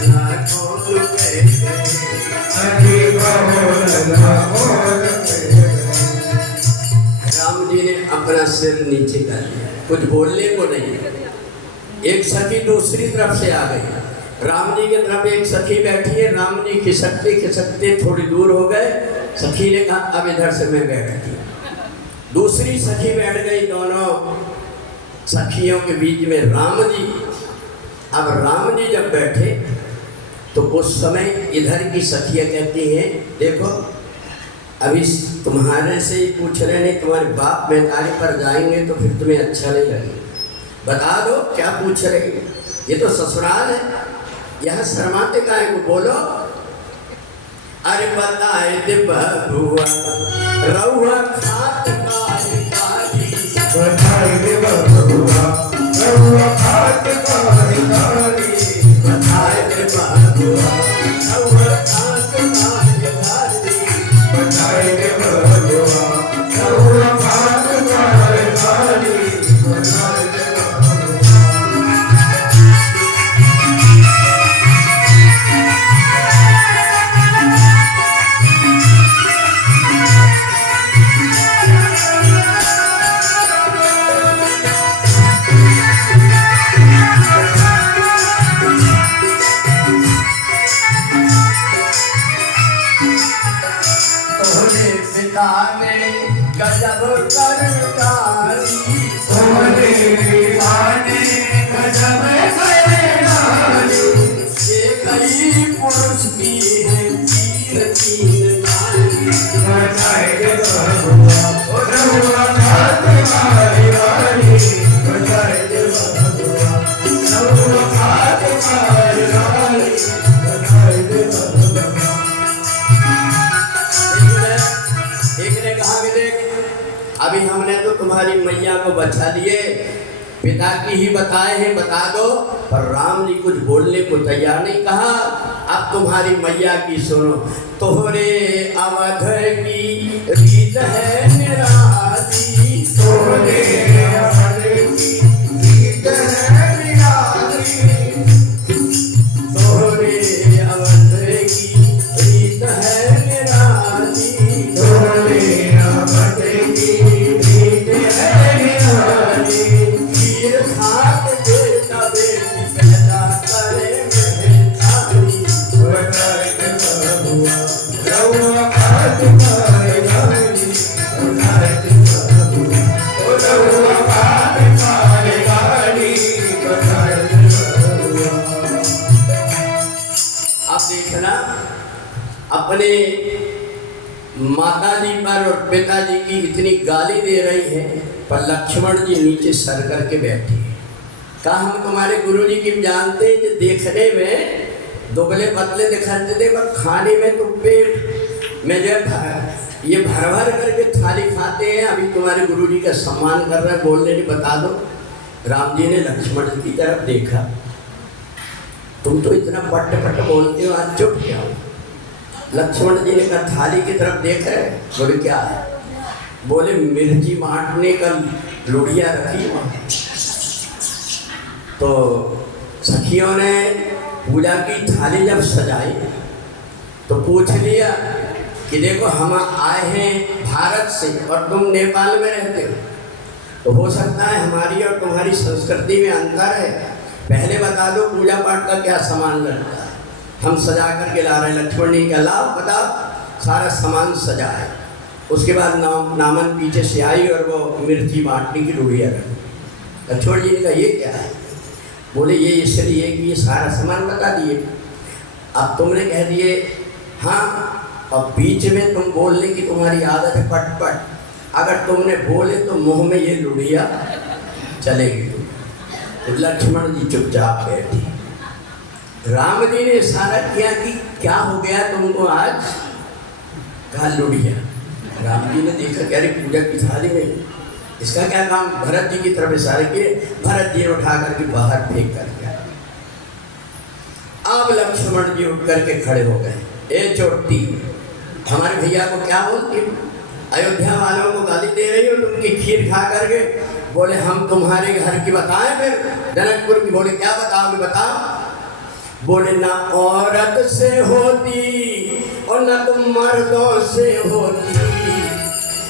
ना खोल के गए, सखी कहो ना खोल के गए। राम जी ने अपना सिर नीचे कर लिया, कुछ बोलने को नहीं। एक सखी दूसरी तरफ से आ गई, राम जी की तरफ एक सखी बैठी है। राम जी खिसकते खिसकते थोड़ी दूर हो गए। सखी ने कहा अब इधर से मैं बैठती। दूसरी सखी बैठ गई, दोनों सखियों के बीच में राम जी। अब राम जी जब बैठे तो उस समय इधर की सखियाँ कहती हैं देखो अभी तुम्हारे से ही पूछ रहे नहीं, तुम्हारे बाप महतारी पर जाएंगे तो फिर तुम्हें अच्छा नहीं लगेगा, बता दो क्या पूछ रहे हैं। ये तो ससुराल है, यह शर्माते काहे को, बोलो। अरे बताए दे बबुआ रउआ खात काहे काली, बताए दे बबुआ रउआ खात काहे काली, बताए दे बबुआ रउआ खात काहे काली, बताए दे बबुआ रउआ खात काहे काली, बताए दे गजब करतारी, तोरे दीवाने गजब करतारी, ये कई पुरुष की है तीन तीन नारी, बताए दे बबुआ रउआ खात काहे काली, बताए दे बबुआ रउआ खात काहे काली, बताए दे बबुआ। एक ने कहा कि देख अभी हमने तो तुम्हारी मैया को बचा लिए, पिता की ही बताए हैं, बता दो। पर राम जी कुछ बोलने को तैयार नहीं। कहा अब तुम्हारी मैया की सुनो, तोहरे अवध की रीत है निराली, तोहरे अवध की रीत है निराली, तोहरे अवध की रीत है निराली, तोहरे अवध की रीत है निराली, वीर खात बेटा बेटी पैदा करे मेहतारी, बताए दे बबुआ रउआ खात काहे काली, बताए दे बबुआ रउआ खात काहे काली, बताए दे बबुआ। अब देखना अपने माताजी पर और पिताजी की इतनी गाली दे रही है, पर लक्ष्मण जी नीचे सर करके बैठे। कहा हम तुम्हारे गुरुजी की जानते हैं कि देखने में दुबले पतले दिखाते थे, पर खाने में तो पेट में जो ये भर भर करके थाली खाते हैं। अभी तुम्हारे गुरुजी का सम्मान कर रहे हैं, बोलने नहीं, बता दो। राम जी ने लक्ष्मण की तरफ देखा, तुम तो इतना पट पट बोलते हो, आज चुप क्या हो। लक्ष्मण जी ने कहा थाली की तरफ देख रहे, बोले क्या है, बोले मिर्ची बांटने का लोढ़िया रखी वहाँ। तो सखियों ने पूजा की थाली जब सजाई तो पूछ लिया कि देखो हम आए हैं भारत से और तुम नेपाल में रहते हो, तो हो सकता है हमारी और तुम्हारी संस्कृति में अंतर है, पहले बता दो पूजा पाठ का क्या सामान लगता है, हम सजा करके ला रहे हैं। लक्ष्मण जी का लाभ बता, सारा सामान सजा है। उसके बाद नामन पीछे से आई और वो मिर्ची बांटने की लोढ़िया रखी। लक्ष्मण जी ने कहा ये क्या है, बोले ये इसलिए कि ये सारा सामान बता दिए। अब तुमने कह दिए हाँ, और बीच में तुम बोलने की तुम्हारी आदत है पट पट, अगर तुमने बोले तो मुंह में ये लोढ़िया चलेगी। तो लक्ष्मण जी चुपचाप बैठे। राम जी ने इशारा किया कि क्या हो गया तुमको आज, कहा लोढ़िया। राम जी ने देखा क्या रे पूजा की थाली में इसका क्या काम, भरत जी की तरफ इशारे किए, भरत जी ने उठा करके बाहर फेंक कर दिया। अब लक्ष्मण जी उठ करके खड़े हो गए, ए चोटी हमारे भैया को क्या बोलती, अयोध्या वालों को गाली दे रही हो, तुमकी खीर खा करके। बोले हम तुम्हारे घर की बताएं, फिर जनकपुर की। बोले क्या बताओगे, बताओ। बोले ना औरत से होती और न तो मर्दों से होती,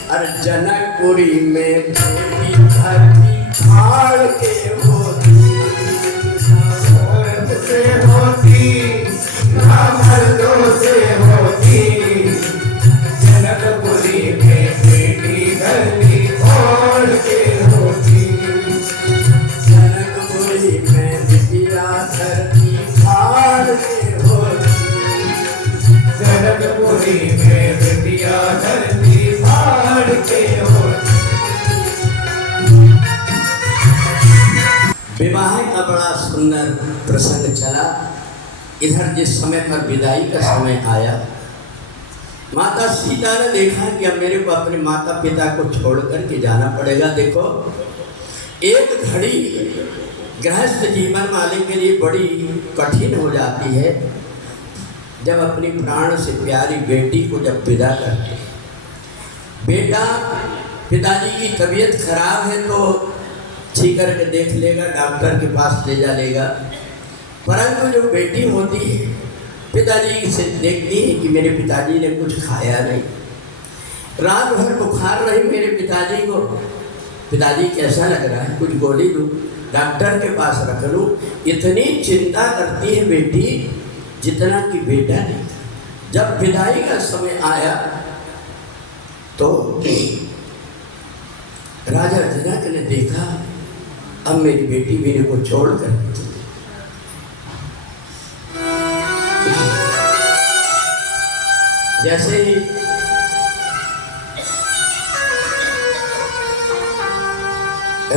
और जनकपुरी में बेटी धरती फाड़ के होती। औरत से होती ना मर्दों से होती, जनकपुरी में बेटी धरती फाड़ के होती। जनकपुरी में बिटिया धरती फाड़ के होती। जनकपुरी में बेटिया धरती फाड़ के होती। विवाह का बड़ा सुंदर प्रसंग चला। इधर जिस समय पर विदाई का समय आया, माता सीता ने देखा कि अब मेरे को अपने माता पिता को छोड़ करके जाना पड़ेगा। देखो, एक घड़ी गृहस्थ जीवन वाले के लिए बड़ी कठिन हो जाती है जब अपनी प्राण से प्यारी बेटी को जब विदा करते। बेटा पिताजी की तबीयत खराब है तो ठीक करके देख लेगा, डॉक्टर के पास ले जा लेगा, परंतु जो बेटी होती है पिताजी से देखती है कि मेरे पिताजी ने कुछ खाया नहीं, रात भर बुखार रही मेरे पिताजी को, पिताजी कैसा लग रहा है, कुछ गोली दूँ, डॉक्टर के पास रख लूँ, इतनी चिंता करती है बेटी जितना कि बेटा नहीं। जब विदाई का समय आया तो राजा जनक ने देखा अब मेरी बेटी मेरे को छोड़ कर जैसे ही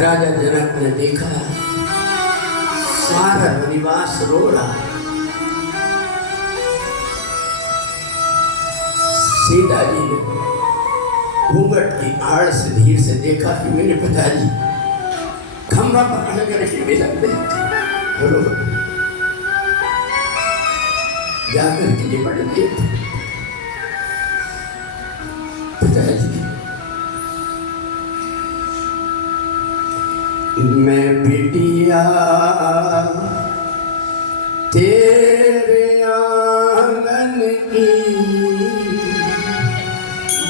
राजा जनक ने देखा सारा निवास रो रहा। सीता जी ने घूंघट की आड़ से धीरे से देखा कि मेरे पिताजी खम्भा पकड़ करके भी लगते जाकर के लिए पड़ेंगे। पिताजी मैं बिटिया तेरे आंगन की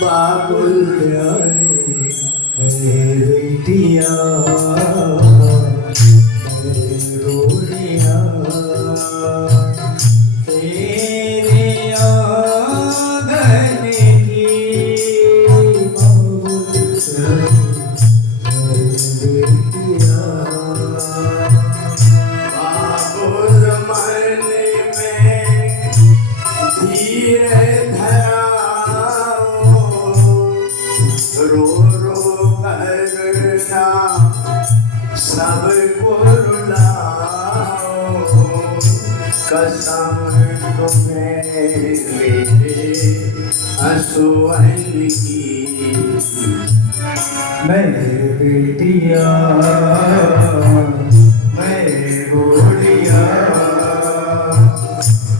बाबुल बेटिया रोड़िया तेरे आंगन की बेटिया बाबुल मन में धीरे धराओ, रो रो करना सबको रुलाओ, कसम तुम्हें मेरे असुवन की। मैं बेटिया मैं गोड़िया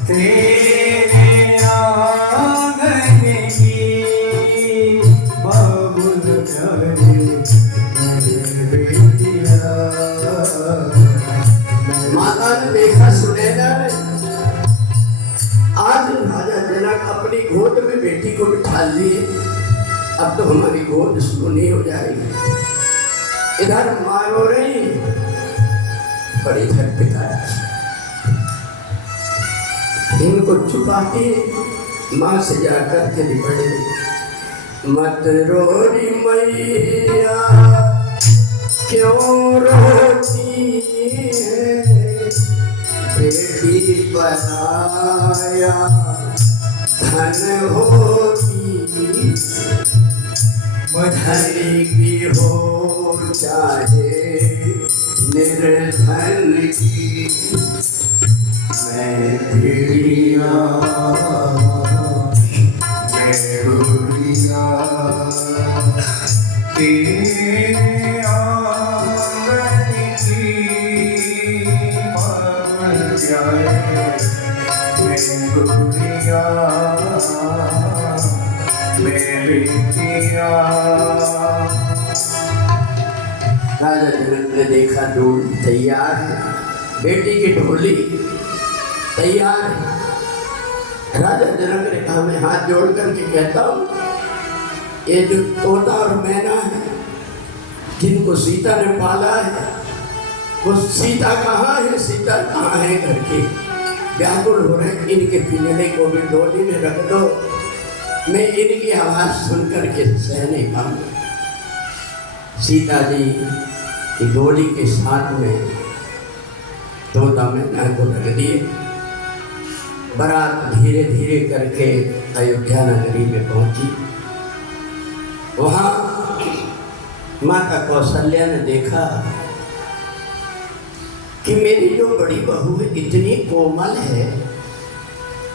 तेरे आंगन की बाबुल प्यारे बेटिया। माता ने देखा सुनेगा नहीं। आज राजा जनक अपनी गोद में बेटी को बिठा लिए, अब तो हमारी गोद सुनी हो जाएगी। इधर माँ रो रही और इधर पिता, इनको छुपा के माँ से जाकर के निपटे, मत रो री मैया क्यों रोती है, बेटी बनाया धन होती, धनी की हो चाहे निर्धन की, मैं भेड़िया मैं गोड़िया तेरे आंगन की बाबुल प्यारे मैं गोड़िया मैं बेटिया। राजा जनक ने देखा डोली तैयार है, बेटी की ढोली तैयार है। राजा जनक ने कहा मैं हाथ जोड़ करके कहता हूँ, ये जो तोता और मैना है जिनको सीता ने पाला है, वो सीता कहाँ है, सीता कहाँ है करके व्याकुल हो रहे। इनके पिंजरे को भी डोली में रख दो, मैं इनकी आवाज़ सुन करके सह नहीं पाऊंगा। सीता जी की डोली के साथ में तोता मैना को रख दिए। बारात धीरे धीरे करके अयोध्या नगरी में पहुंची। वहाँ माता कौशल्या ने देखा कि मेरी जो बड़ी बहू है इतनी कोमल है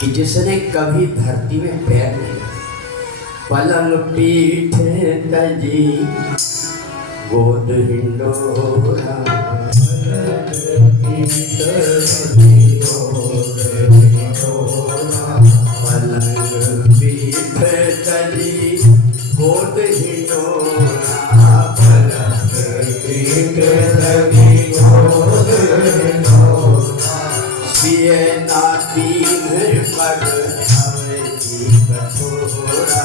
कि जिसने कभी धरती में पैर नहीं रखा। पलंग पीठ तजी गोद हिंडोरा, पलंग पीठ तजी गोद हिंडोरा, पलंग पीठ तजी गोद हिंडोरा, सिए नाती में पग अवधि कठोरा।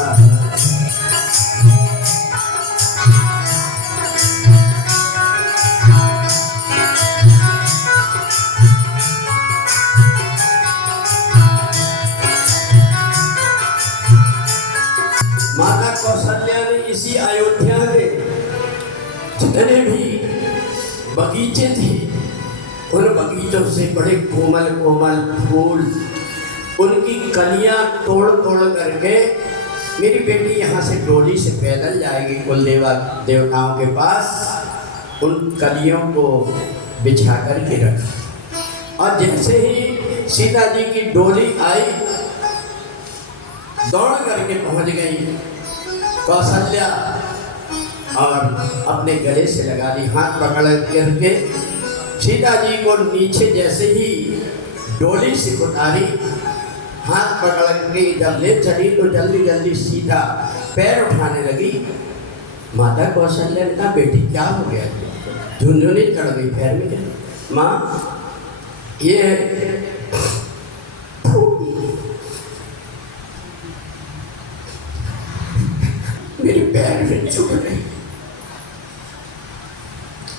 माता कौशल्या ने इसी अयोध्या में जितने भी बगीचे थे, उन बगीचों से बड़े कोमल कोमल फूल, उनकी कलियां तोड़ तोड़ करके मेरी बेटी यहाँ से डोली से पैदल जाएगी कुल देवताओं के पास, उन कलियों को बिछा कर के रखा। और जैसे ही सीता जी की डोली आई, दौड़ करके पहुंच गई कौशल्या और अपने गले से लगा ली, हाथ पकड़ करके सीता जी को नीचे जैसे ही डोली से उतारी, हाथ पकड़ के जब ले चली तो जल्दी जल्दी सीता पैर उठाने लगी। माता कौशल्या ने कहा बेटी क्या हो गया, झुंझुनी चढ़ गई पैर में। क्या माँ ये मेरे पैर में चुभ रही।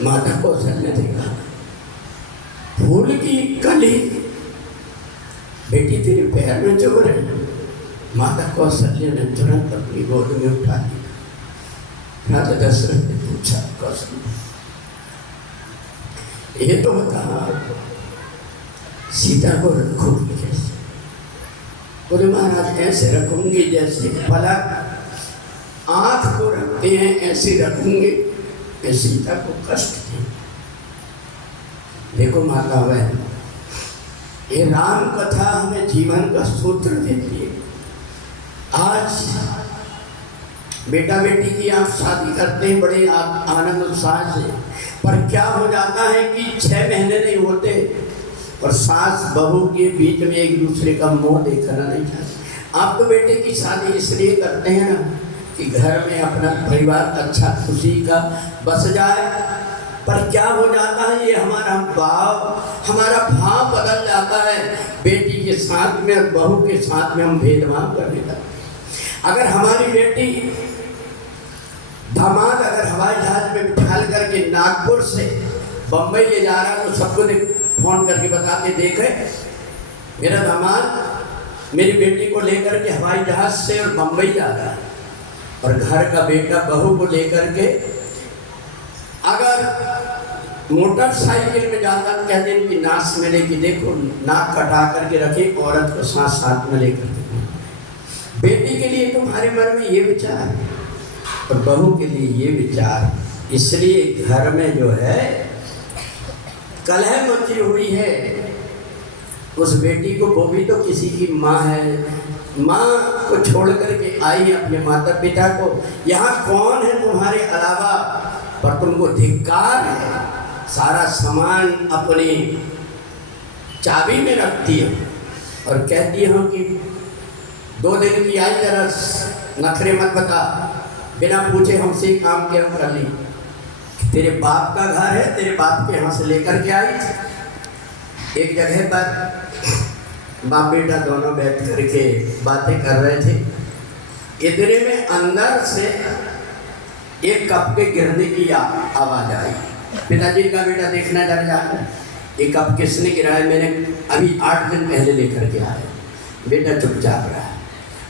माता कौशल्या ने कहा फूल की कली बेटी तेरे पैर में चुभ रही। माता कौशल्या ने तुरंत अपनी गोद में उठा लिया। राजा दशरथ ने पूछा कौशल्या ये तो बता सीता को रखूंगी कैसे? बोले महाराज ऐसे रखूंगी जैसे पलक आँख को रखते हैं, ऐसे रखूंगी कि सीता को कष्ट दे। देखो माता बहन, ये राम कथा हमें जीवन का सूत्र देती है। आज बेटा बेटी की आप शादी करते हैं बड़े आनंद उत्साह से, पर क्या हो जाता है कि 6 महीने नहीं होते और सास बहू के बीच में एक दूसरे का मुंह देखना नहीं चाहते। आप तो बेटे की शादी इसलिए करते हैं ना कि घर में अपना परिवार अच्छा खुशी का बस जाए, पर क्या हो जाता है ये हमारा भाव बदल जाता है। बेटी के साथ में और बहू के साथ में हम भेदभाव करने लगते हैं। अगर हमारी बेटी दामाद अगर हवाई जहाज में बिठाल करके नागपुर से बम्बई ले जा रहा है तो सबको फोन करके बताते देखे मेरा दामाद मेरी बेटी को लेकर के हवाई जहाज से और बम्बई जा रहा है। और घर का बेटा बहू को लेकर के अगर मोटरसाइकिल में जाता तो कहते हैं कि नाक में लेके देखो, नाक कटा करके रखे, औरत को साथ साथ में लेकर के। बेटी के लिए तुम्हारे मन में ये विचार है और बहू के लिए ये विचार, इसलिए घर में जो है कलह मची हुई है। उस बेटी को, वो भी तो किसी की माँ है, माँ को छोड़ करके आई अपने माता पिता को, यहाँ कौन है तुम्हारे अलावा, पर तुमको धिक्कार है। सारा सामान अपनी चाबी में रखती हो और कहती हो कि 2 दिन की आई, जरा नखरे मत बता, बिना पूछे हमसे काम किया कर ली। तेरे बाप का घर है, तेरे बाप के यहाँ से लेकर के आई। एक जगह पर बाप बेटा दोनों बैठ करके बातें कर रहे थे। इतने में अंदर से एक कप के गिरने की आवाज़ आई। पिताजी का बेटा देखना डर जाता, ये कप किसने गिराया? मैंने अभी 8 दिन पहले लेकर के आया। बेटा चुपचाप रहा।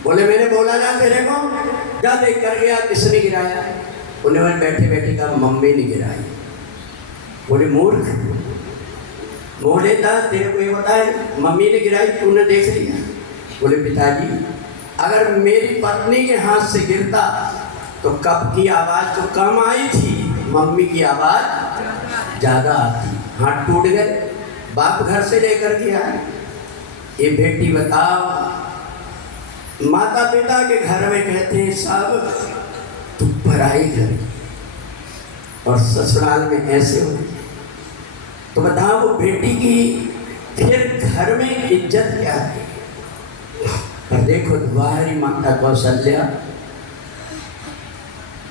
बोले मैंने बोला ना तेरे को, जा देख कर गया किसने गिराया? उन्होंने बैठे बैठे कहा मम्मी ने गिराई। बोले मूर्ख, बोले था तेरे को ये बताए मम्मी ने गिराई, तूने देख लिया? बोले पिताजी अगर मेरी पत्नी के हाथ से गिरता तो कप की आवाज़ तो कम आई थी, मम्मी की आवाज़ ज़्यादा आती। हाथ टूट गए, बाप घर से लेकर के आए। ये बेटी बताओ, माता पिता के घर में कहते हैं सब तू पढ़ाई कर, और ससुराल में ऐसे हो। तो बताओ वो बेटी की फिर घर में इज्जत क्या है? और देखो तुम्हारी माता कौशल्या,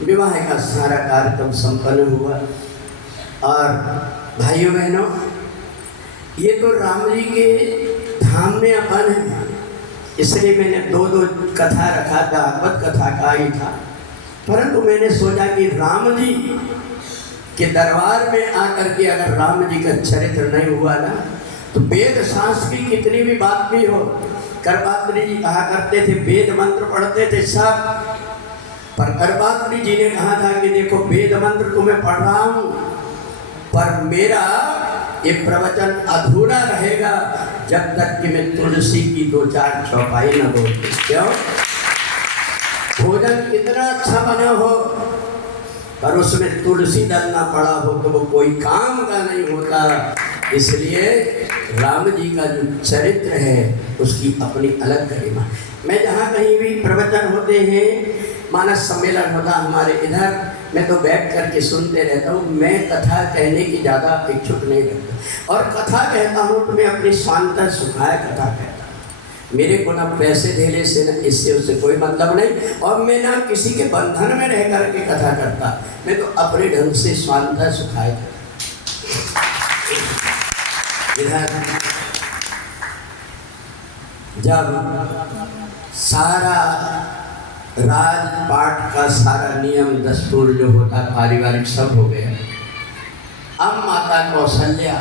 विवाह का सारा कार्यक्रम संपन्न हुआ। और भाइयों बहनों, ये तो राम जी के धाम में अपन है, इसलिए मैंने दो कथा रखा था, भागवत कथा का ही था। परंतु मैंने सोचा कि राम जी के दरबार में आकर के अगर राम जी का चरित्र नहीं हुआ ना, तो वेद शास्त्र की कितनी भी बात भी हो। करपात्री जी कहा करते थे वेद मंत्र पढ़ते थे सब, पर करपात्री जी ने कहा था कि देखो वेद मंत्र तुम्हें पढ़ रहा हूँ, पर मेरा ये प्रवचन अधूरा रहेगा जब तक कि मैं तुलसी की 2-4 चौपाई न बोल। क्यों? भोजन कितना अच्छा बना हो पर उसमें तुलसी डालना पड़ा हो तो वो कोई काम का नहीं होता। इसलिए राम जी का जो चरित्र है उसकी अपनी अलग गरिमा। मैं जहाँ कहीं भी प्रवचन होते हैं, मानस सम्मेलन होता हमारे इधर, मैं तो बैठ करके सुनते रहता हूँ। मैं कथा कहने की ज़्यादा इच्छुक नहीं रखता, और कथा कहता हूँ तो मैं अपनी शांत सुखाए कथा कहता हूँ। मेरे को ना पैसे देने से ना इससे उससे कोई मतलब नहीं, और मैं ना किसी के बंधन में रह करके कथा करता, मैं तो अपने ढंग से शांत सुखाए करता। इधर जब सारा राजपाट का सारा नियम दस्तूर जो होता पारिवारिक सब हो गया, अब माता कौशल्या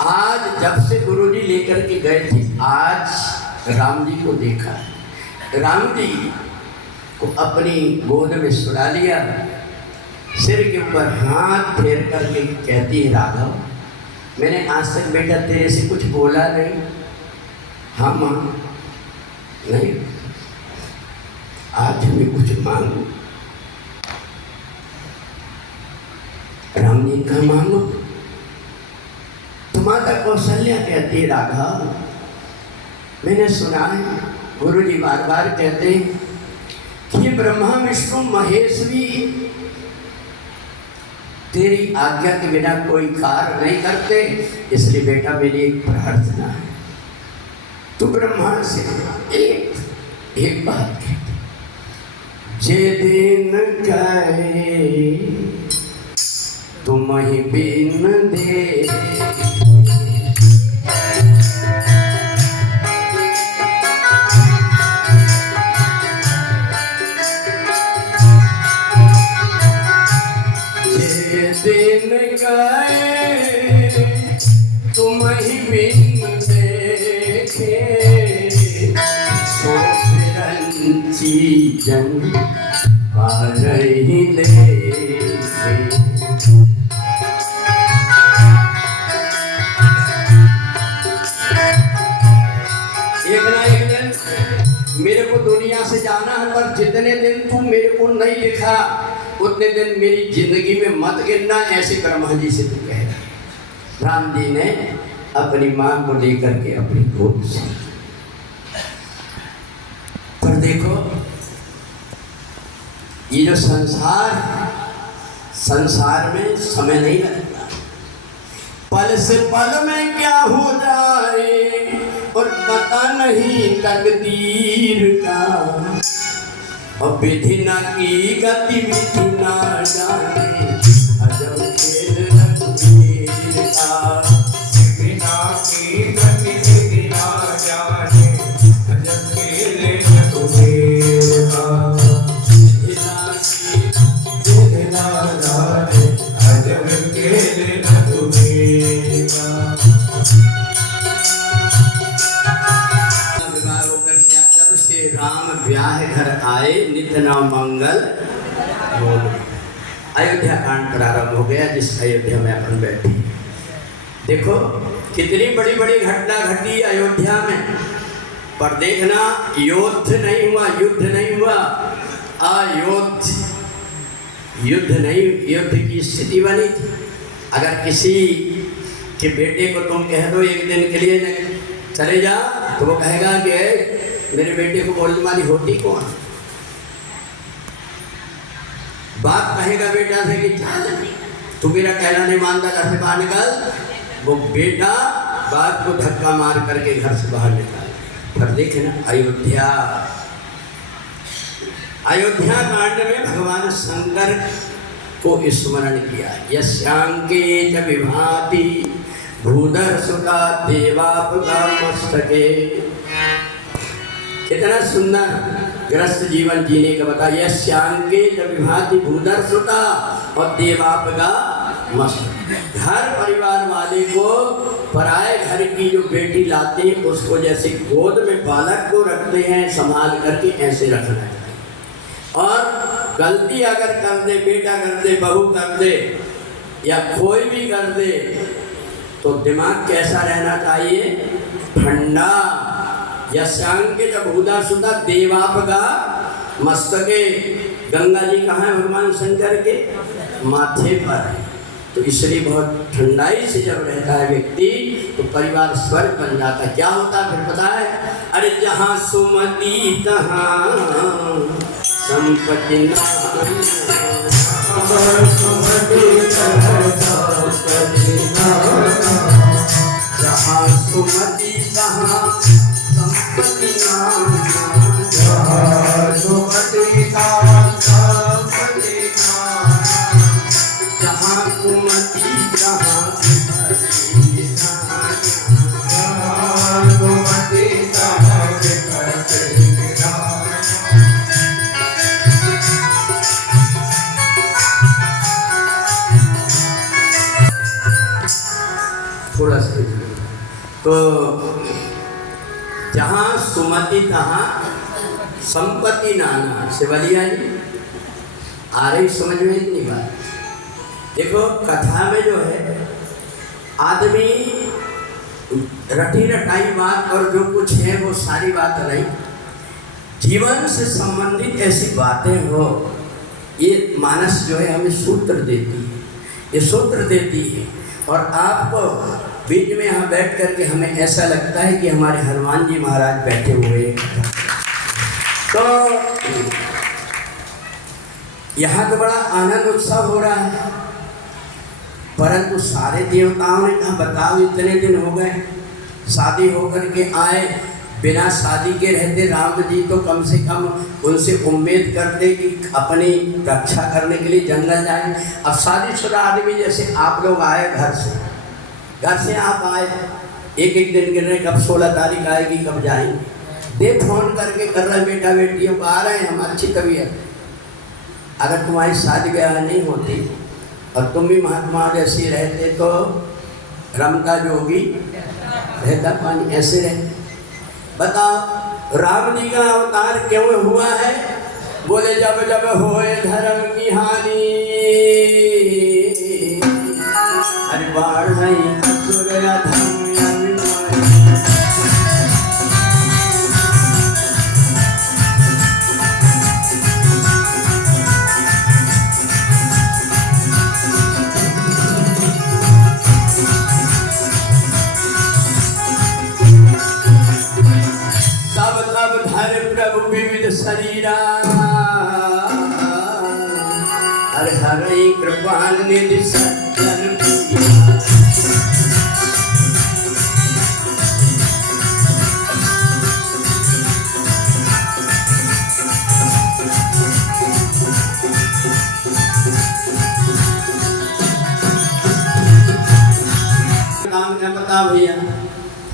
आज जब से गुरुजी लेकर के गए थे, आज राम जी को देखा, राम जी को अपनी गोद में सुला लिया, सिर के ऊपर हाथ फेर करके कहती है राघव, मैंने आज तक बेटा तेरे से कुछ बोला नहीं। हाँ माँ, नहीं, आज मैं कुछ मांगू। राम जी का मांगो। तो माता कौशल्या कहती है राघव, मैंने सुना है गुरु जी बार बार कहते हैं कि ब्रह्मा विष्णु महेश भी तेरी आज्ञा के बिना कोई कार्य नहीं करते, इसलिए बेटा मेरी एक प्रार्थना है, तू ब्रह्मांड से एक बात कहते, जे दिन कहे तुम ही बिन दे, दिन गए तुम ही बिन देखे, तो फिरंची जन पार ही ले। एक ना एक दिन मेरे को दुनिया से जाना है, पर जितने दिन तू मेरे को नहीं दिखा उतने दिन मेरी जिंदगी में मत गिरना, ऐसे ब्रह्मा जी से तू कह रहा। राम जी ने अपनी माँ को लेकर के अपनी गोद से, पर देखो ये जो संसार में समय नहीं लगता, पल से पल में क्या हो जाए और पता नहीं तकदीर का, और विधि ना की गति विधि ना जाने, अजब खेल रघुवीर का, विधि ना की गति विधि ना ब्याह घर आए नित न मंगल बोल। अयोध्या कांड प्रारंभ हो गया, जिस अयोध्या में अपन बैठे। देखो कितनी बड़ी बड़ी घटना घटी अयोध्या में, पर देखना युद्ध नहीं हुआ, युद्ध नहीं हुआ, अयोध्य युद्ध नहीं, युद्ध की स्थिति बनी थी। अगर किसी के बेटे को तुम कह दो एक दिन के लिए चले जा, तो वो कहेगा कि मेरे बेटे को बोलने वाली होती कौन? बाप कहेगा बेटा से कि चल तू मेरा कहना नहीं मानता, घर से बाहर निकल। वो बेटा बाप को धक्का मार करके घर से बाहर निकाल। पर देखना अयोध्या, अयोध्या कांड में भगवान शंकर को स्मरण किया। यस्यांके च विभाति भूधर सुता देवापगा मस्तके। कितना सुंदर ग्रस्त जीवन जीने का बता। यस्यांके च विभाति भूधर सुता और देवापगा मस्तके। घर परिवार वाले को पराए घर की जो बेटी लाते हैं उसको जैसे गोद में बालक को रखते हैं संभाल करके, ऐसे रखना चाहिए। और गलती अगर कर दे, बेटा कर दे, बहू कर दे या कोई भी कर दे, तो दिमाग कैसा रहना चाहिए? ठंडा। यशांके जब भूदा सुधा देवापगा मस्तके। गंगा जी कहाँ है भगवान शंकर के? माथे पर। तो इसलिए बहुत ठंडाई से जब रहता है व्यक्ति तो परिवार स्वर्ग बन जाता है। क्या होता है फिर पता है? अरे जहाँ सुमति तहाँ संपत्ति जहाँ सुमति तहाँ संपत्ति जहाँ कुमति तहाँ थोड़ा सा। तो जहाँ सुमति तहाँ संपत्ति नाना। शिवलिया जी आ रही समझ में इतनी बात? देखो कथा में जो है आदमी रटी रटाई बात और जो कुछ है वो सारी बात नहीं, जीवन से संबंधित ऐसी बातें हो, ये मानस जो है हमें सूत्र देती है, ये सूत्र देती है। और आपको बीच में यहाँ बैठ करके हमें ऐसा लगता है कि हमारे हनुमान जी महाराज बैठे हुए हैं। तो यहाँ तो बड़ा आनंद उत्सव हो रहा है, परंतु सारे देवताओं ने कहा बताओ इतने दिन हो गए शादी होकर के आए, बिना शादी के रहते राम जी तो कम से कम उनसे उम्मीद करते कि अपनी रक्षा करने के लिए जंगल जाए। अब शादीशुदा आदमी जैसे आप लोग आए घर से आप आए, एक एक दिन गिर रहे कब 16 तारीख आएगी, कब जाएंगे। दे फोन करके कर रहे बेटा बेटियों को आ रहे हैं हम, अच्छी तबीयत। अगर तुम्हारी शादी ब्याह नहीं होती और तुम भी महात्मा जैसे रहते तो रमता जोगी रहता पानी ऐसे रहते। बताओ राम जी का अवतार क्यों हुआ है? बोले जब जब होए धर्म की हानि, अरे बाढ़ धर्म प्रभु विविध शरीरा, हर हर कृपाल निधि सज्जन। काम क्या पता भैया,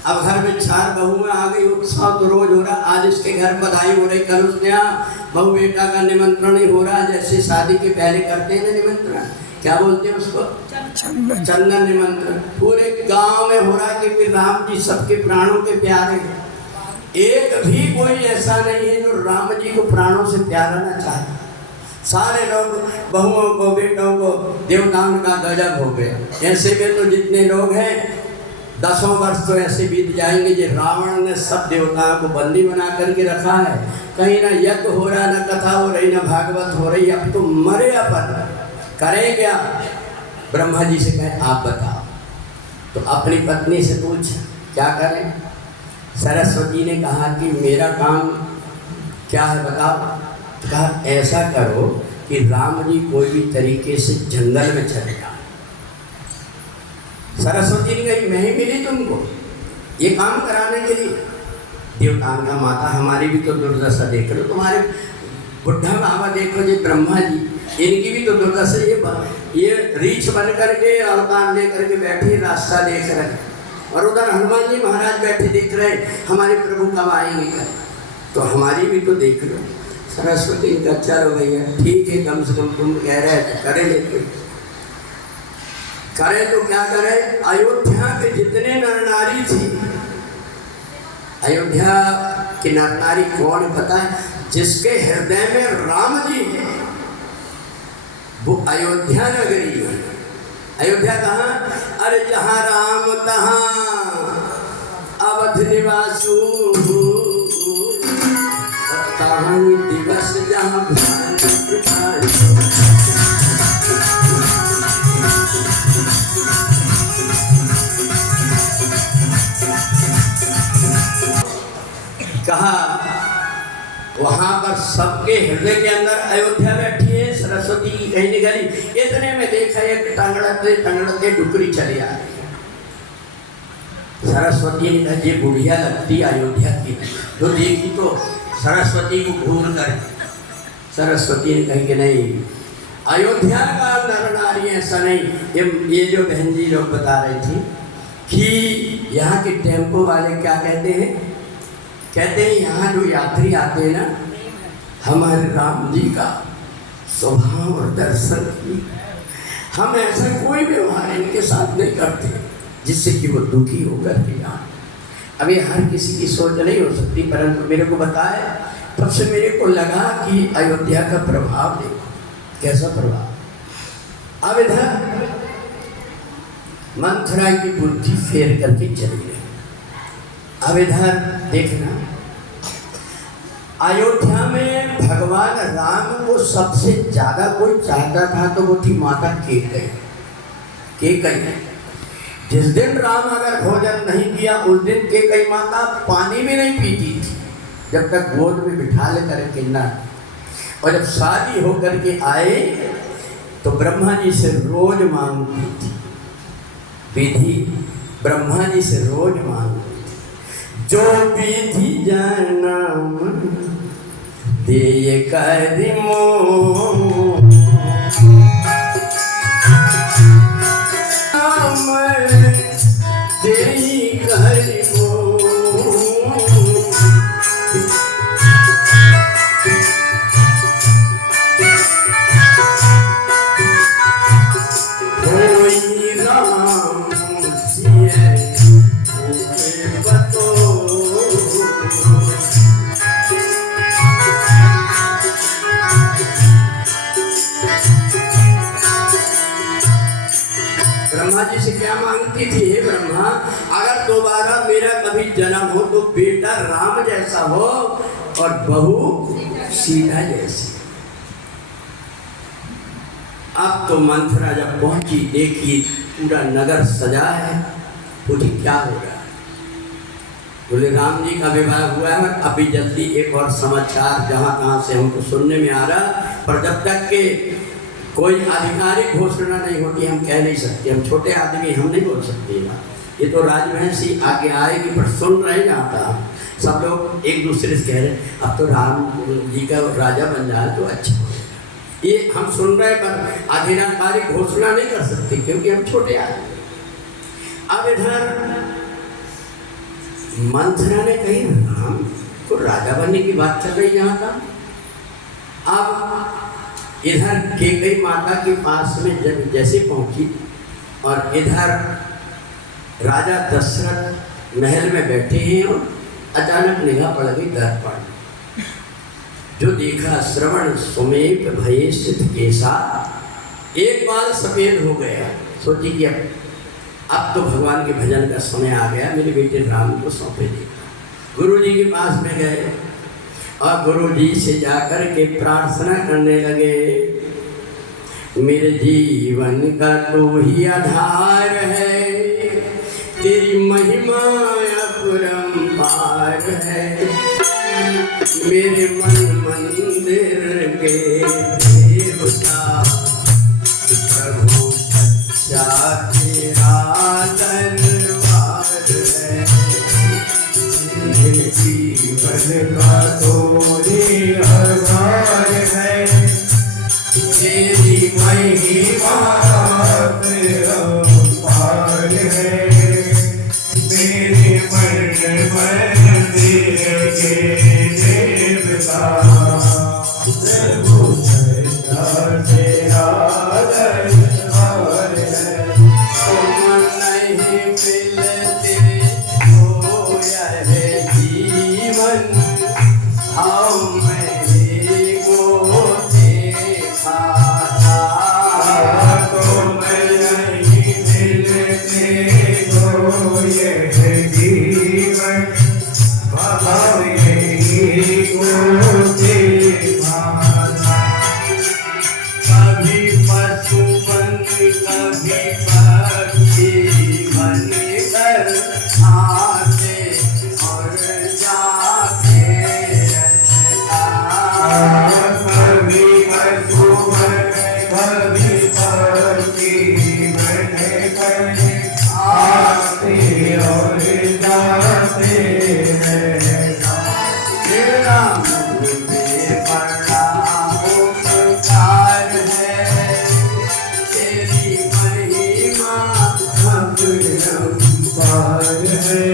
अब घर में 4 बहुएं आ गई, उत्सव तो रोज हो रहा। आज इसके घर बधाई हो रही, कल उसके यहाँ बहू बेटा का निमंत्रण ही हो रहा है, जैसे शादी के पहले करते हैं ना निमंत्रण, क्या बोलते हैं उसको? चंदन निमंत्रण। पूरे गांव में हो रहा है कि राम जी सबके प्राणों के प्यारे, एक भी कोई ऐसा नहीं है जो राम जी को प्राणों से प्यारा ना चाहे। सारे लोग बहुओं को, बेटों को, देवताओं का गजब हो गया। ऐसे में तो जितने लोग हैं 10 वर्ष तो ऐसे बीत जाएंगे जो रावण ने सब देवताओं को बंदी बना करके रखा है। कहीं ना यज्ञ हो रहा, ना कथा हो रही, ना भागवत हो रही। अब तो मरे अपन करें क्या? ब्रह्मा जी से कहे आप बताओ। तो अपनी पत्नी से पूछ क्या करें? सरस्वती ने कहा कि मेरा काम क्या है बताओ। तो कहा ऐसा करो कि राम जी कोई भी तरीके से जंगल में चले जाए। सरस्वती ने कही मैं ही मिली तुमको ये काम कराने के लिए? देवताओं का माता हमारी भी तो दुर्दशा देख लो, तुम्हारे बुढ़ा बाबा देखो जी, ब्रह्मा जी इनकी भी तो दुर्दशा। ये रीछ बन करके अवतार ले करके बैठे रास्ता देख रहे, और उधर हनुमान जी महाराज बैठे देख रहे हमारे प्रभु कब आएंगे कर। तो हमारी भी तो देख लो। सरस्वती का चलो भैया ठीक है, कम से कम तुम कह रहे हैं तो करे लेते। करे तो क्या करे? अयोध्या के जितने नर नारी थी, अयोध्या के नर नारी कौन पता है? जिसके हृदय में राम जी है वो अयोध्या नगरी है। अयोध्या कहाँ? अरे जहाँ राम तहाँ अवध निवासु, तहाँ दिवस जहाँ कहा वहां पर सबके हृदय के अंदर अयोध्या बैठी है। सरस्वती की कहीं निकली, इतने में देखा एक टंगड़ते डुकरी चली आ रही। सरस्वती ने कहा ये बुढ़िया लगती अयोध्या की। तो देखी तो सरस्वती को घूर कर सरस्वती ने कही कि नहीं, अयोध्या का नर नारी ऐसा नहीं। ये जो बहन जी लोग बता रही थी कि यहाँ के टेम्पो वाले क्या कहते हैं? कहते हैं यहाँ जो यात्री आते हैं ना, हमारे राम जी का स्वभाव और दर्शन की हम ऐसा कोई व्यवहार इनके साथ नहीं करते जिससे कि वो दुखी होकर के जाए। अभी हर किसी की सोच नहीं हो सकती, परंतु मेरे को बताए तब से मेरे को लगा कि अयोध्या का प्रभाव देखो कैसा प्रभाव। अब इधर मंथरा की बुद्धि फेर करके चली गई। अब इधर देखना, अयोध्या में भगवान राम को सबसे ज्यादा कोई चाहता था तो वो थी माता केकई। जिस दिन राम अगर भोजन नहीं किया उस दिन केकई माता पानी भी नहीं पीती थी जब तक गोद में बिठा ले करके ना। और जब शादी होकर के आए तो ब्रह्मा जी से रोज मांगती थी विधि, ब्रह्मा जी से रोज मांगती थी जो विधि जनम दे कर मोह दे कर ब्रह्मा जी से क्या मांगती थी? हे ब्रह्मा, अगर दोबारा मेरा कभी जन्म हो तो बेटा राम जैसा हो और बहू सीता जैसी। अब तो मंथरा जब पहुंची देखी पूरा नगर सजा है, पूछी क्या हो रहा है? बोले राम जी का विवाह हुआ है। अभी जल्दी एक और समाचार जहाँ तहाँ से हमको सुनने में आ रहा, पर जब तक के कोई आधिकारिक घोषणा नहीं होती हम कह नहीं सकते। हम छोटे आदमी हम नहीं बोल सकते ना, ये तो राजवंशी आगे आएगी। पर सुन रहे जाता सब लोग एक दूसरे से कह रहे अब तो राम जी का राजा बन जाए तो अच्छा हो। ये हम सुन रहे पर आधिकारिक घोषणा नहीं कर सकते क्योंकि हम छोटे आदमी। अब इधर मंथरा ने कही राम को राजा बनने की बात चल रही जहाँ था। अब इधर केकई माता के पास में जब जैसे पहुंची और इधर राजा दशरथ महल में बैठे हैं और अचानक निगाह पड़ गई दर्पण। जो देखा श्रवण सुमेप भये सिद्ध केसा, एक बाल सफेद हो गया। सोची कि अब तो भगवान के भजन का समय आ गया, मेरे बेटे राम को सौंपे देगा। गुरु जी के पास में गए और गुरु जी से जाकर के प्रार्थना करने लगे, मेरे जीवन का तू ही आधार है, तेरी महिमा अपरंपार है, मेरे मन मंदिर के देवता प्रभु सच्चा तेरा दरबार है, मेरे जीवन का तोरी आधार है, तेरी महिमा अपरंपार है, मेरे मन मंदिर के देवता प्रभु सच्चा तेरा दरबार है। तुम नहीं मिलते हो यह जीवन, हम मेरे को देखा था। तुम नहीं मिलते हो यह जीवन, हम यही को देखा था। कभी पशु बन कभी पक्षी बन कर आते और जाते रहता। कभी पशु बन कभी पक्षी बन कर आते और जाते रहता। तेरा मुझ पे पड़ा उपकार है, तेरी महिमा अपरंपार है,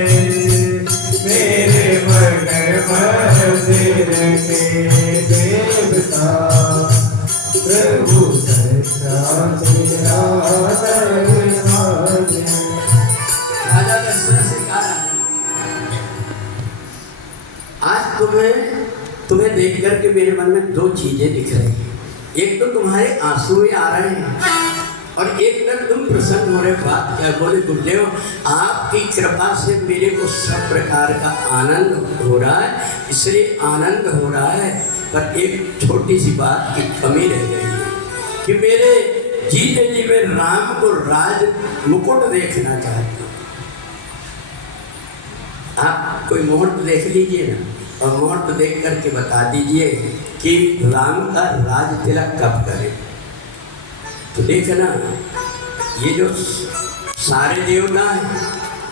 मेरे मन मंदिर के देवता प्रभु सच्चा तेरा दरबार है। राजा दशरथ से कहा, आज तुम्हें देख करके मेरे मन में दो चीजें दिख रही हैं। एक तो तुम्हारे आंसू आ रहे हैं और एक तो तुम प्रसन्न हो रहे। बात क्या? बोले गुरुदेव, आपकी कृपा से मेरे को सब प्रकार का आनंद हो रहा है, इसलिए आनंद हो रहा है, पर एक छोटी सी बात की कमी रह गई है कि मेरे जीते जी मैं राम को राज मुकुट देखना चाहता हूँ। आप कोई मुहूर्त देख लीजिए ना, और मुहूर्त देख करके बता दीजिए कि राम का राज तिलक कब करें। तो देखना, ये जो सारे देवता हैं,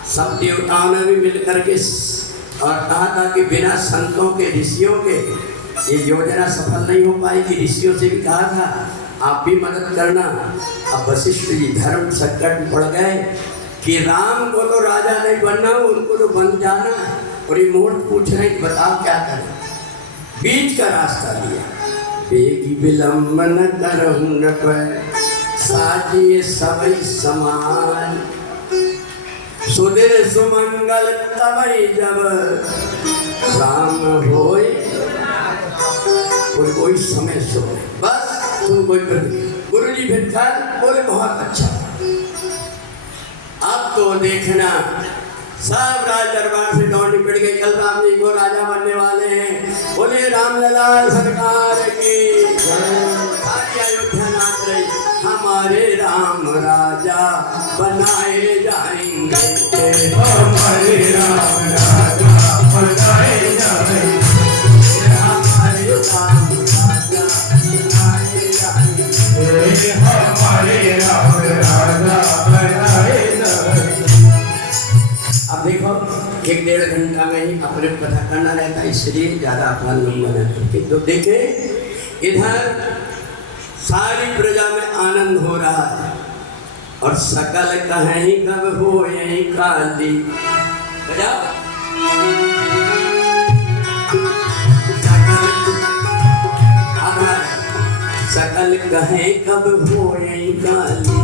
सब देवताओं ने भी मिल करके और कहा था कि बिना संतों के, ऋषियों के ये योजना सफल नहीं हो पाएगी। ऋषियों से भी कहा था आप भी मदद करना। अब वशिष्ठ जी धर्म संकट में पड़ गए कि राम को तो राजा नहीं बनना, उनको तो बन जाना है, और ये मुहूर्त पूछ रहे बताओ क्या करें। बीच का रास्ता लिया, बेगी विलम्ब न करहूं न पर साजिए सबई समान, सुदिन सुमंगल तबई जब राम होए, कोई समय सो। बस तुम कोई गुरु जी फिर बोले बहुत अच्छा। अब तो देखना सब राज दरबार से दौड़ निपट गई, कल राम जी को राजा बनने वाले हैं। बोले रामलला सरकार की, सारी अयोध्या नाच रही, हमारे राम राजा बनाए जाएंगे, हमारे राम राजा बनाए जाएंगे, हमारे राम राजा बनाए जाएंगे, हमारे राम राजा बनाए जाएंगे। अब देखो 1-1.5 घंटा में ही अपने कथा करना रहता है, इसलिए ज़्यादा अपना नहीं बनाते। तो देखे इधर सारी प्रजा में आनंद हो रहा है और सकल कहीं कब हो यही काली बजा सकल कहीं कब हो यही काली,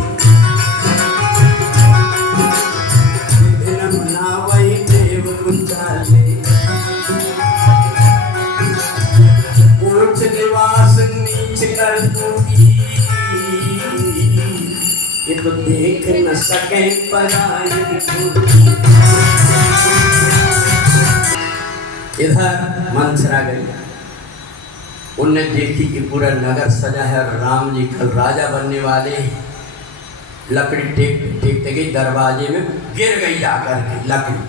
वही देव कुचाले ये तो देख न सके पराई को। इधर मंथरा गई, उनने देखी कि पूरा नगर सजा है और राम जी कल राजा बनने वाले। लकड़ी टेकते गई, दरवाजे में गिर गई जाकर के लकड़ी।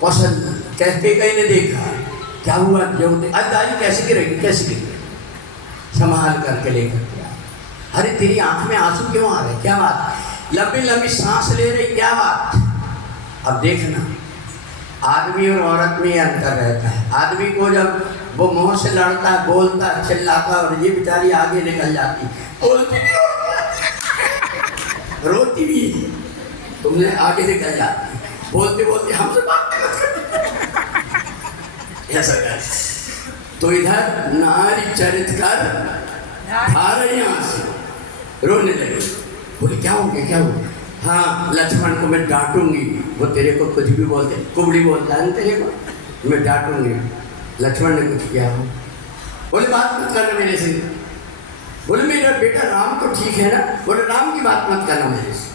कौशल कैसे कहीं ने देखा क्या हुआ, जो दाई कैसे गिरेगी, कैसे गिरेगी, संभाल करके लेकर के। अरे तेरी आंख में आंसू क्यों आ रहे, क्या बात, लंबी लंबी सांस ले रही, क्या बात। अब देखना आदमी और औरत में अंतर रहता है। आदमी को जब वो मुंह से लड़ता, बोलता, चिल्लाता, और ये बेचारी आगे निकल जाती, बोलती रोती भी, तुमने आगे निकल जाती, बोलते बोलते हमसे बात ऐसा कर। तो इधर नारी चरित्र कर खा रही आंसू, रोने लगी, बोले क्या हो गया, क्या हो गया। हाँ लक्ष्मण को मैं डांटूंगी, वो तेरे को कुछ भी बोलते, कुबड़ी बोलता है तेरे को, मैं डांटूंगी। लक्ष्मण ने कुछ किया हो, बोले बात मत करना मेरे से। बोले मेरा बेटा राम तो ठीक है ना, बोले राम की बात मत करना मेरे से।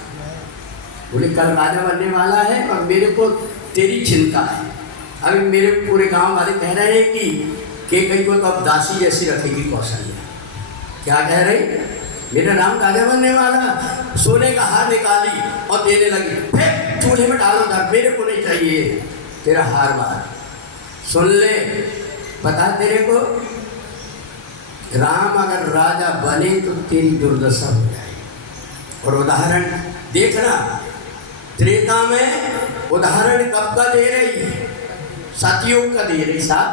बोले कल राजा बनने वाला है और मेरे को तेरी चिंता है। अभी मेरे पूरे गांव वाले कह रहे हैं कि कहीं को तो अब दासी जैसी रखेगी कौशल्या। क्या कह रही, मेरा राम राजा बनने वाला, सोने का हार निकाली और देने लगी, फेंक चूल्हे में डालो था, मेरे को नहीं चाहिए तेरा हार बार। सुन ले, पता तेरे को राम अगर राजा बने तो तेरी दुर्दशा हो जाए। और उदाहरण देखना, त्रेता में उदाहरण कब का दे रही है, सतयुग का दे रही। साथ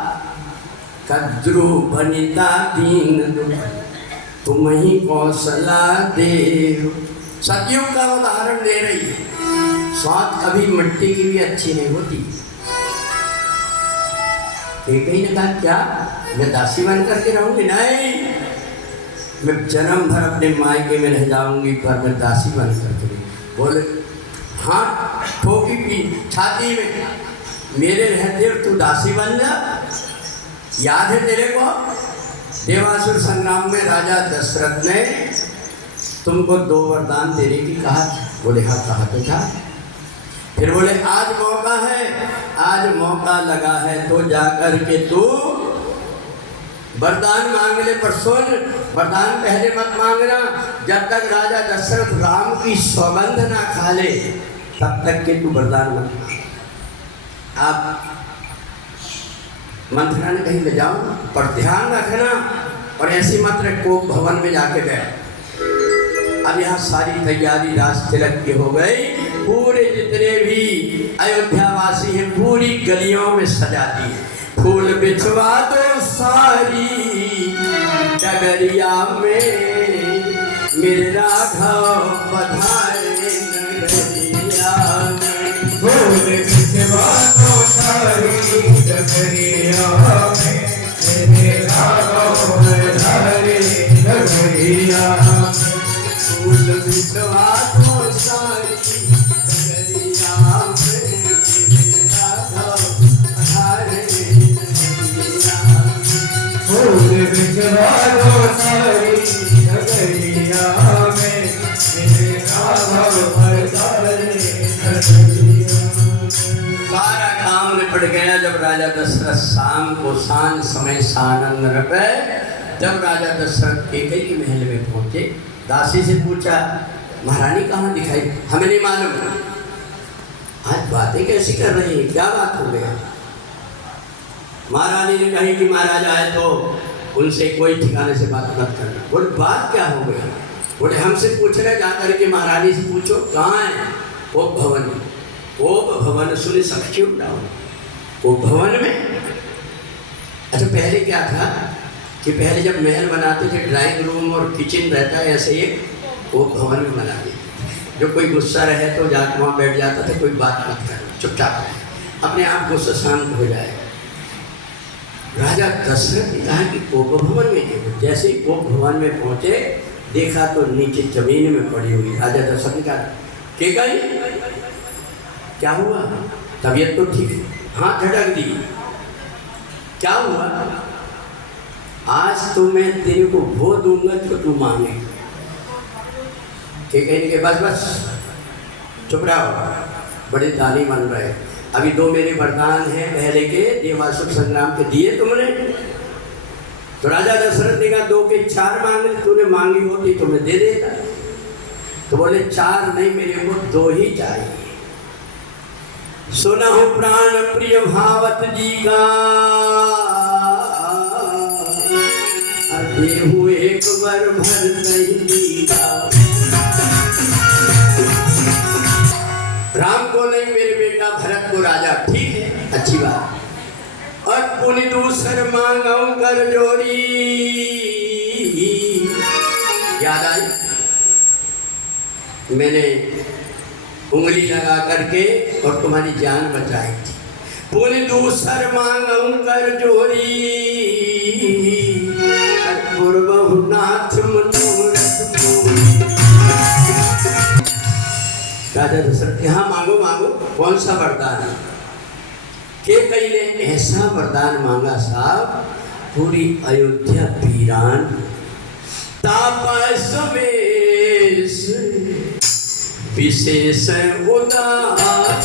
कद्रु बनिता दीन तुम ही कौशला देव, सतयुग का उदाहरण दे रही है। स्वाद कभी मिट्टी की भी अच्छी नहीं होती। कहीं ने कहा क्या मैं दासी बन करके रहूंगी, नहीं, मैं जन्म भर अपने मायके में रह जाऊंगी, पर मैं दासी बन करके। बोले हाँ, ठोकी पी छाती में, मेरे रहते तू दासी बन जा। याद है तेरे को देवासुर संग्राम में राजा दशरथ ने तुमको 2 वरदान देने की कहा। बोले हाँ कहा तो था। फिर बोले आज मौका है, आज मौका लगा है, तो जाकर के तू वरदान मांग ले। पर सुन, वरदान पहले मत मांगना, जब तक राजा दशरथ राम की सौगंध ना खा ले तब तक के तू वरदान मत मांग। आप मंथरा ने कहीं ले जाओ, पर ध्यान रखना, और ऐसी मत रखो भवन में जाके बैठ। अब यहाँ सारी तैयारी राज तिलक की हो गई, पूरे जितने भी अयोध्यावासी हैं पूरी गलियों में सजा दी, फूल बिछवा दो सारी डगरिया में, मेरे राघव पधारे नगरिया में। फूल बिछवा दो सारी डगरिया में, मेरे राघव पधारे नगरिया में। फूल बिछवा दो सारी डगरिया में, मेरे राघव पधारे नगरिया में। फूल बिछवा दो सारी डगरिया में, मेरे राघव पधारे नगरिया में। सारा काम निपट गया। जब राजा दशरथ शाम को सांझ समय सानंद रहे, जब राजा दशरथ कैकेयी के महल में पहुंचे, दासी से पूछा महारानी कहाँ दिखाई, हमें नहीं मालूम। आज बातें कैसी कर रही है, क्या बात हो गया। महारानी ने कही कि महाराज आए तो उनसे कोई ठिकाने से बात मत करना। बोले बात क्या हो गया। बोले हमसे पूछ रहे, जाकर के महारानी से पूछो कहाँ है। वो भवन में, वो भवन सुन साक्षी उठाओ, वो भवन में। अच्छा पहले क्या था कि पहले जब महल बनाते थे ड्राइंग रूम और किचन रहता है, ऐसे एक वो भवन में बना दिया। जो कोई गुस्सा रहे तो जाकर वहाँ बैठ जाता था, कोई बात मत करना, चुपचाप रहे, अपने आप गुस्सा शांत हो जाएगा। राजा दशरथ ने कहा कि कोप भवन में देखो। जैसे ही कोप भवन में पहुँचे, देखा तो नीचे जमीन में पड़ी हुई। राजा दशरथ ने कहा कैकेयी क्या हुआ, तबीयत तो ठीक है, हाथ झटक दी, क्या हुआ। आज तो मैं तेरे को वो दूंगा जो तू मांगे। कि कहने के बस बस चुप रहो, बड़े दानी बन रहे। अभी 2 मेरे वरदान हैं पहले के, देवासुर संग्राम के दिए तुमने। तो राजा दशरथ ने कहा 2 के 4 मांगे, तूने मांगी होती तो मैं दे देता। तो बोले 4 नहीं, मेरे को 2 ही चाहिए। सुना हो प्राण प्रिय भावत जी का, देहु एक बार भर नहीं का। राम को नहीं, मेरे बेटा भरत को राजा, ठीक है, अच्छी बात। और पुनि दूसर मांगऊ कर जोड़ी, याद आई मैंने उंगली लगा करके और तुम्हारी जान बचाई थी। पुनि दूसर मांगऊ कर जोड़ी, पूर्वनाथ मनोरथ पूरी। राजा दशरथ यहाँ मांगो मांगो, कौन सा वरदान है? के कई ने ऐसा वरदान मांगा साहब, पूरी अयोध्या वीरान। तापस वेश विशेष उदास,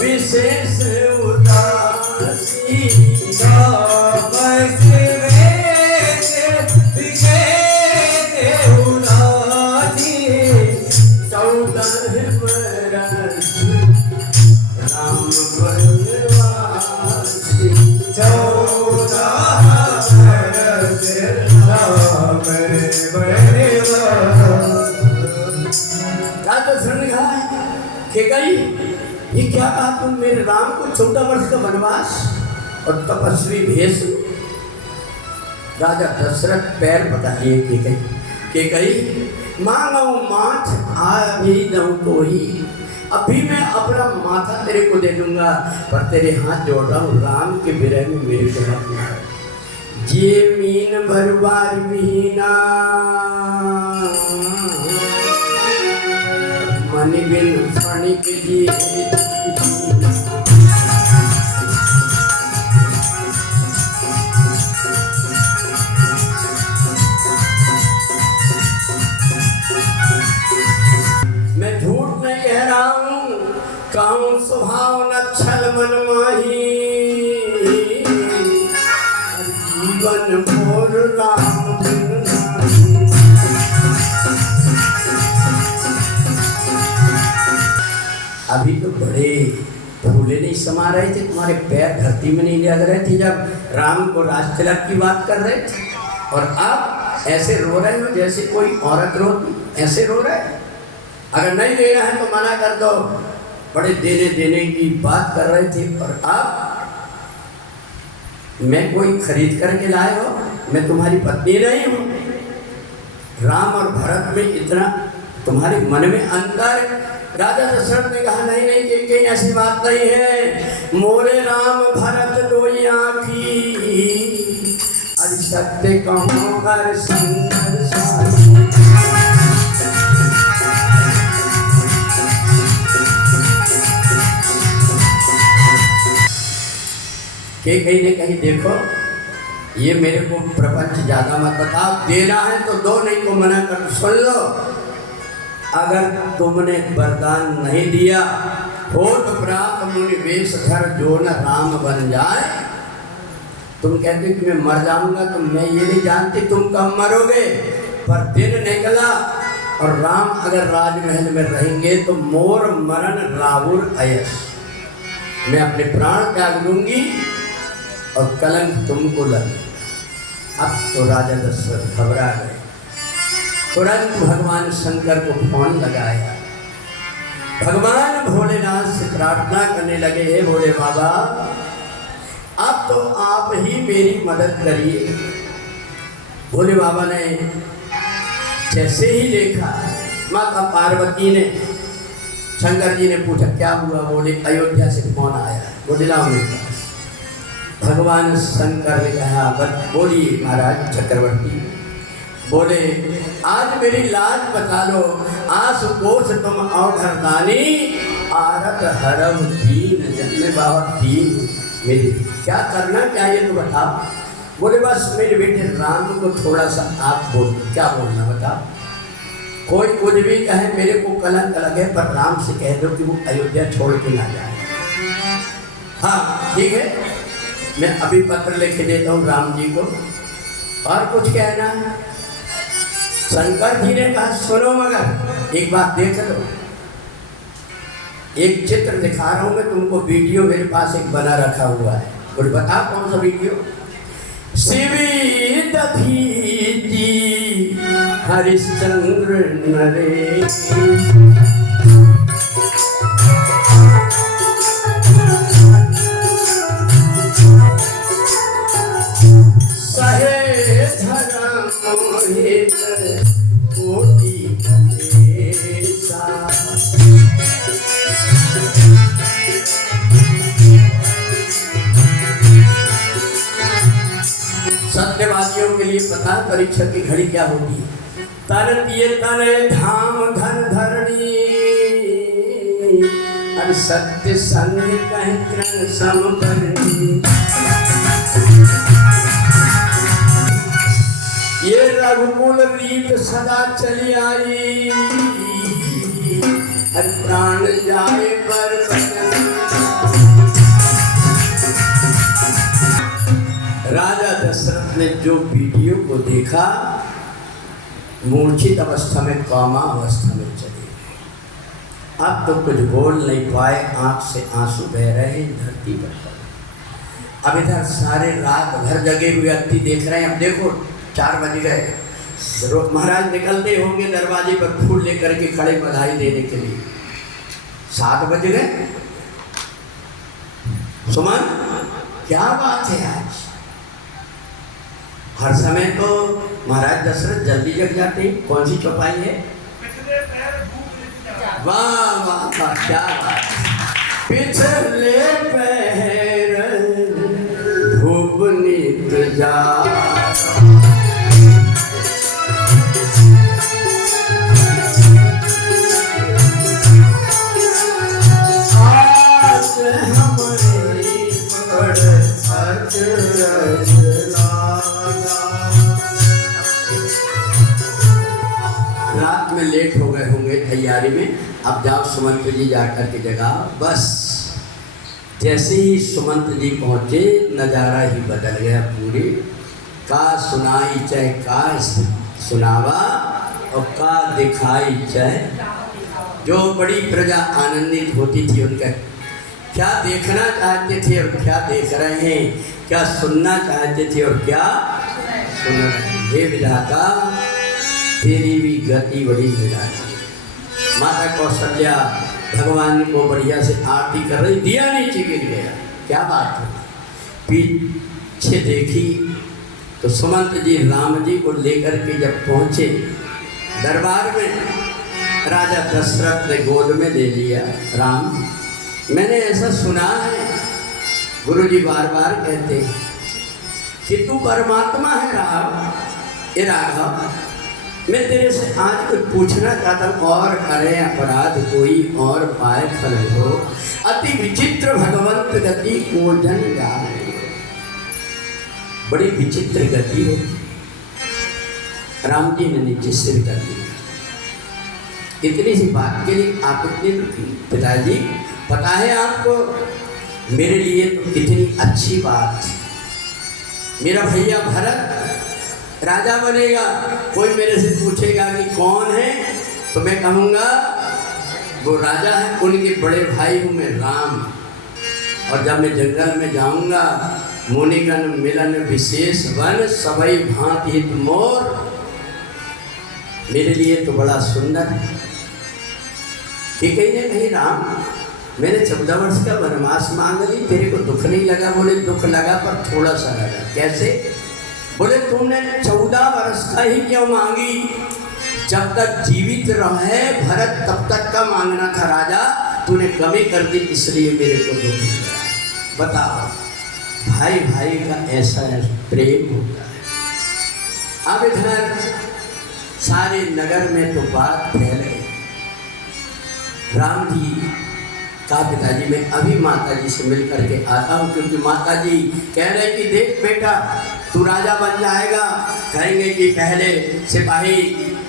विशेष उदासी, ये क्या कहा तुम मेरे राम को 14 वर्ष का वनवास और तपस्वी भेष। राजा दशरथ पैर पटा लिए के कही मांगो माथ आ भी दऊं तो ही, अभी मैं अपना माथा तेरे को दे दूंगा, पर तेरे हाथ जोड़ रहा हूँ, राम के विरह में मेरे को रखना। जे मीन भरवार महीना मन बिन फणी के लिए, मैं झूठ नहीं कह रहा हूँ, कहूँ स्वभाव न छल मन माही, जीवन भोर राम बिन नाही। अभी तो बड़े फूले नहीं समा रहे थे, तुम्हारे पैर धरती में नहीं लग रहे थे जब राम को राज तिलक की बात कर रहे थे, और अब ऐसे रो रहे हो जैसे कोई औरत रोती, ऐसे रो रहे। अगर नहीं देना है तो मना कर दो, बड़े देने देने की बात कर रहे थे, और अब मैं कोई खरीद करके लाए हो, मैं तुम्हारी पत्नी नहीं हूँ। राम और भरत में इतना तुम्हारे मन में अंतर। राजा दशरथ ने कहा नहीं नहीं कहीं ऐसी बात नहीं है, मोरे राम भरत दो आँखी, अरे सत्य कहूँ कर सुंदर सारी। के कहीं ने कहीं देखो, ये मेरे को प्रपंच ज्यादा मत बताओ, देना है तो दो, नहीं तो मना कर। सुन लो, अगर तुमने वरदान नहीं दिया, होत प्रात मुनि वेश धर जो न राम बन जाए। तुम कहते कि मैं मर जाऊंगा, तो मैं ये नहीं जानती तुम कब मरोगे, पर दिन निकला और राम अगर राजमहल में रहेंगे तो मोर मरण रावुर अयस, मैं अपने प्राण त्याग दूंगी और कलंक तुमको लगे। अब तो राजा दशरथ घबरा गए, तुरंत भगवान शंकर को फोन लगाया, भगवान भोलेनाथ से प्रार्थना करने लगे, हे भोले बाबा अब तो आप ही मेरी मदद करिए। भोले बाबा ने जैसे ही देखा, माता पार्वती ने शंकर जी ने पूछा क्या हुआ? बोले अयोध्या से कौन आया? बोले लाओ मेरे पास। भगवान शंकर ने कहा बोलिए महाराज चक्रवर्ती। बोले आज मेरी लाज बता लो, आस कोष तुम अवघरदानी, आरत हरम दीन, जब मैं बहुत दीन, मेरी क्या करना चाहिए तो बताओ। बोले बस मेरे बेटे राम को थोड़ा सा आप बोल, क्या बोलना बताओ। कोई कुछ भी कहे, मेरे को कलंक लगे, पर राम से कह दो कि वो अयोध्या छोड़ के ना जाए। हाँ ठीक है, मैं अभी पत्र लिख देता हूँ राम जी को। और कुछ कहना है? शंकर जी ने कहा सुनो मगर एक बात देख लो, एक चित्र दिखा रहा हूँ मैं तुमको, वीडियो मेरे पास एक बना रखा हुआ है। बोले बता कौन सा वीडियो? शिवी दधीची हरिश्चंद्र नरेश, सहे धर्म मोहित कोटि कलेसा। सत्यवादियों के लिए पता परीक्षा की घड़ी क्या होगी। तन पिए तन धाम धन धरणी, और सत्य संग कह तृण सम करनी। ये रघुकुल रीत सदा चली आई, और प्राण जाए पर राजा दशरथ ने जो वीडियो को देखा, मूर्छित अवस्था में कौमा अवस्था में चले गए। अब तो कुछ बोल नहीं पाए, आंख से आंसू बह रहे धरती पर। अब इधर सारे रात भर जगे हुए व्यक्ति देख रहे हैं। अब देखो 4 बज गए, महाराज निकलते होंगे दरवाजे पर फूल लेकर के खड़े बधाई देने के लिए। 7 बज गए। सुमन क्या बात है आज? हर समय तो महाराज दशरथ जल्दी जग जाते हैं, कौन सी चौपाई है? वाह वाह वाह क्या बात। पिछले पैर धूप नित जा, रात में लेट हो गए होंगे तैयारी में। अब जाओ सुमंत जी जाकर के जगह। बस जैसे ही सुमंत जी पहुँचे नज़ारा ही बदल गया पूरी। का सुनाई चाहे का सुनावा, और का दिखाई चाहे। जो बड़ी प्रजा आनंदित होती थी, उनका क्या देखना चाहते थे और क्या देख रहे हैं, क्या सुनना चाहते थे और क्या सुन रहे हैं। हे विधाता तेरी भी गति बड़ी निराली। माता कौशल्या भगवान को बढ़िया से आरती कर रही, दिया नीचे गिर गया। क्या बात है? पीछे देखी तो सुमंत जी राम जी को लेकर के जब पहुँचे दरबार में, राजा दशरथ ने गोद में ले लिया। राम, मैंने ऐसा सुना है, गुरुजी बार बार कहते हैं कि तू परमात्मा है राघव। ये राघव, मैं तेरे से आज कुछ पूछना चाहता हूँ। और करे अपराध कोई और पाए फल हो, अति विचित्र भगवंत गति को जन जाए। बड़ी विचित्र गति है। राम जी ने नीचे सिर कर दिया। इतनी सी बात के लिए आप इतने दुखी? पिताजी पता है आपको, मेरे लिए तो कितनी अच्छी बात। मेरा भैया भरत राजा बनेगा, कोई मेरे से पूछेगा कि कौन है, तो मैं कहूँगा वो राजा है, उनके बड़े भाई हूँ मैं राम। और जब मैं जंगल में जाऊँगा, मुनिगण मिलन विशेष वन, सबई भांति हित मोर। मेरे लिए तो बड़ा सुंदर है कि कहीं ना कहीं राम, मैंने 14 वर्ष का वनवास मांग ली, तेरे को दुख नहीं लगा? बोले दुख लगा पर थोड़ा सा लगा। कैसे? बोले तुमने 14 वर्ष का ही क्यों मांगी? जब तक जीवित रहे भरत तब तक का मांगना था राजा, तूने कमी कर दी इसलिए मेरे को दुख लगा। बताओ भाई भाई का ऐसा प्रेम होता है। अब इधर सारे नगर में तो बात फैल गई। राम जी का पिताजी मैं अभी माता जी से मिल करके आता हूँ, क्योंकि माता जी कह रहे कि देख बेटा तू राजा बन जाएगा, कहेंगे कि पहले सिपाही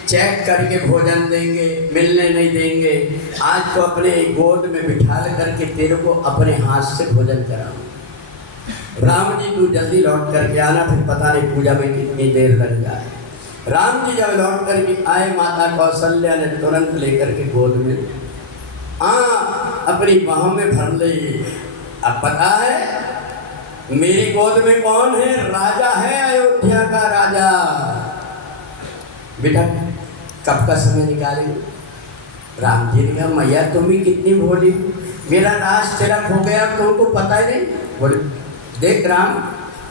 चेक करके भोजन देंगे, मिलने नहीं देंगे, आज तो अपने गोद में बिठा करके तेरे को अपने हाथ से भोजन कराऊं। राम जी तू जल्दी लौट करके आना, फिर पता नहीं पूजा में कितनी देर लग जाए। राम जी जब लौट करके आए, माता कौशल्या ने तुरंत लेकर के गोद में अपनी बाहों में भर ली। अब पता है मेरी गोद में कौन है? राजा है, अयोध्या का राजा। बेटा कब का समय निकालेंगे? राम जी ने कहा मैया तुम ही कितनी भोली, मेरा राज तेरा खो गया तुमको पता ही नहीं। बोले देख राम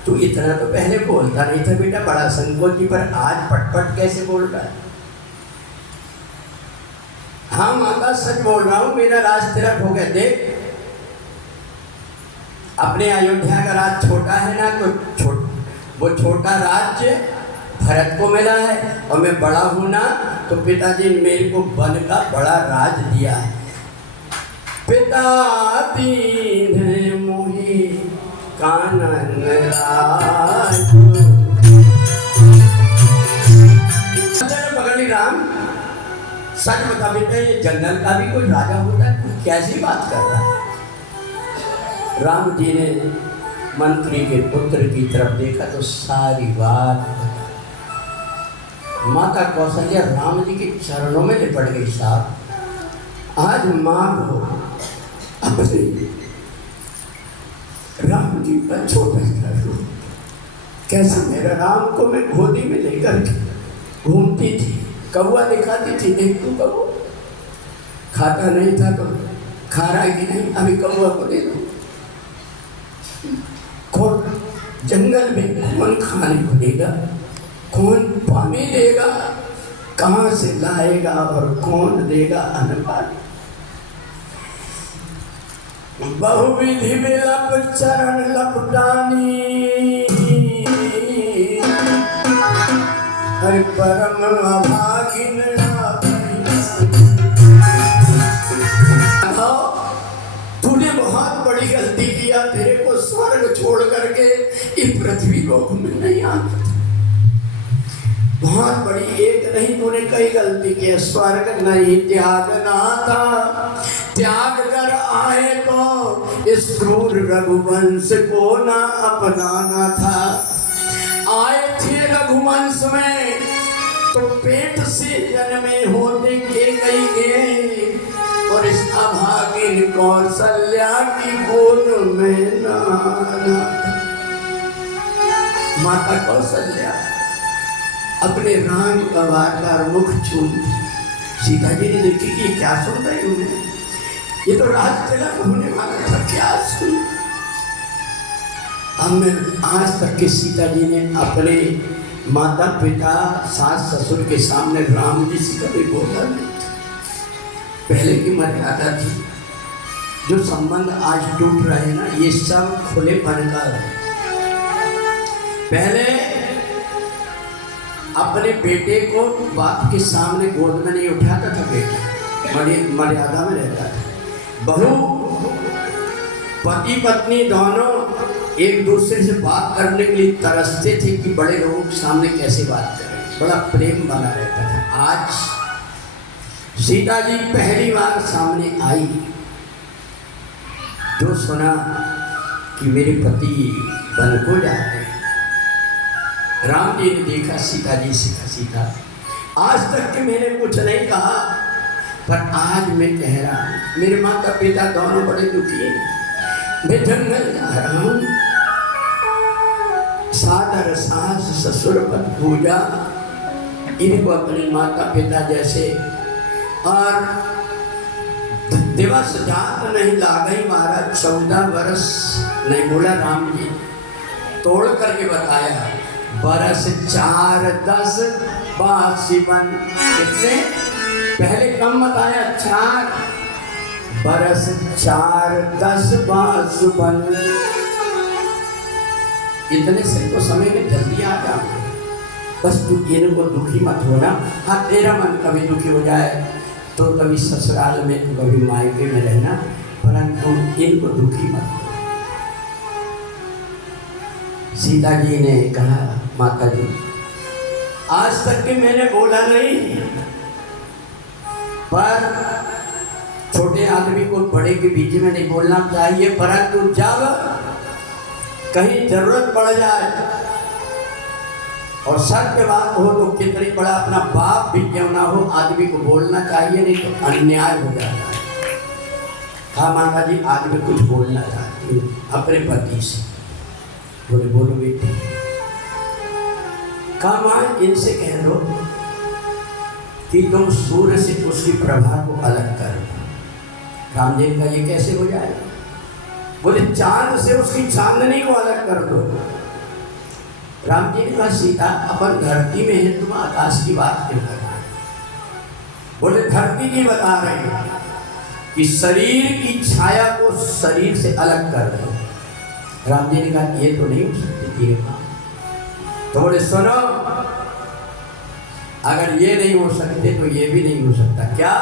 तू इतना तो पहले बोलता नहीं था बेटा, बड़ा संकोची, पर आज पटपट कैसे बोल रहा है? हाँ माता सच बोल रहा हूँ, मेरा राज तेरा खो गया। देख अपने अयोध्या का राज छोटा है ना, तो वो छोटा राज्य भरत को मिला है, और मैं बड़ा हूँ ना, तो पिताजी ने मेरे को वन का बड़ा राज दिया है। पिता दीन मोहि कानन राज। पकड़ ली राम, सच बता बेटा ये जंगल का भी कोई राजा होता है? तू कैसी बात कर रहा है? राम जी ने मंत्री के पुत्र की तरफ देखा तो सारी बात माता कौशल्या राम जी के चरणों में लिपट गई। साहब आज माँ को अपने राम जी का छोटा सा रूप, कैसे मेरा राम को मैं गोदी में लेकर के घूमती थी, कौवा दिखाती थी, देख तू कौवा खाता नहीं था तो खा रहा है कि नहीं, अभी कौवा को दे दो। कौन जंगल में कौन खाने को देगा, कौन पानी देगा, कहाँ से लाएगा और कौन देगा अन्न? बहुविधि विलप चरण लपटानी, हरि परम अभागिन। तूने बहुत बड़ी गलती किया, तेरे को स्वर्ग छोड़ करके इस पृथ्वी लोक में नहीं आना। बहुत बड़ी एक नहीं तूने कई गलती की। स्वर्ग नहीं त्यागना था, त्याग कर आए तो इस क्रूर रघुवंश को ना अपनाना था। आए थे रघुवंश में तो पेट से जन्मे होते के कई गए, और इस अभागिन कौशल्या की गोद में ना। माता कौशल्या अपने राम का वारदार मुख छूम, सीता जी ने देखी कि क्या सुन रही हूँ मैं, ये तो राज तिलक होने वाला था, क्या सुन। हमने आज तक के सीता जी ने अपने माता पिता सास ससुर के सामने राम जी से कभी बोला नहीं था। पहले की मर्यादा थी, जो संबंध आज टूट रहे हैं ना, ये सब खुलेपन का है। पहले अपने बेटे को बाप के सामने गोद में नहीं उठाता था, बेटा मर्यादा में रहता था। बहू पति पत्नी दोनों एक दूसरे से बात करने के लिए तरसते थे कि बड़े लोगों के सामने कैसे बात करें, बड़ा प्रेम बना रहता था। आज सीता जी पहली बार सामने आई, जो सुना कि मेरे पति वन को जाते हैं, राम जी ने देखा सीता जी से, सीता आज तक के मैंने कुछ नहीं कहा, पर आज मैं कह रहा हूँ मेरे माता पिता दोनों बड़े दुखी हैं, मैं जंगल जा रहा हूँ, सादर सास ससुर पर पूजा, इनको अपने माता पिता जैसे, और दिवस जात नहीं लागई महाराज 14 वर्ष नहीं बोला राम जी, तोड़ करके बताया बरस 4 10 बासिबन। कितने? पहले कम बताया 4, बरस 4 10 बासिबन। इतने से तो समय में जल्दी आ जा, बस तू इनको दुखी मत होना। हाँ, तेरा मन कभी दुखी हो जाए तो कभी ससुराल में तो कभी मायके में रहना, परंतु इनको दुखी मत हो। सीता जी ने कहा, माता जी आज तक के मैंने बोला नहीं, पर छोटे आदमी को बड़े के बीच में नहीं बोलना चाहिए, परंतु जब कहीं जरूरत पड़ जाए और सत्य बात हो तो कितनी बड़ा अपना बाप भी क्यों ना हो, आदमी को बोलना चाहिए, नहीं तो अन्याय हो जाता है। हाँ माता जी, आज मैं कुछ बोलना चाहती हूँ अपने पति से। बोले बोलो बेटी। कहा माँ, इनसे कह दो कि तुम सूर्य से उसकी प्रभा को अलग करो। राम जी का ये कैसे हो जाएगा? बोले चांद से उसकी चांदनी को अलग कर दो। राम जी ने कहा, सीता अपन धरती में है, तुम आकाश की बात क्यों कर रहे? बोले धरती की बता रहे कि शरीर की छाया को शरीर से अलग कर दो। राम जी ने कहा, ये तो नहीं हो सकती। तो बोले सुनो, अगर ये नहीं हो सकते तो ये भी नहीं हो सकता। क्या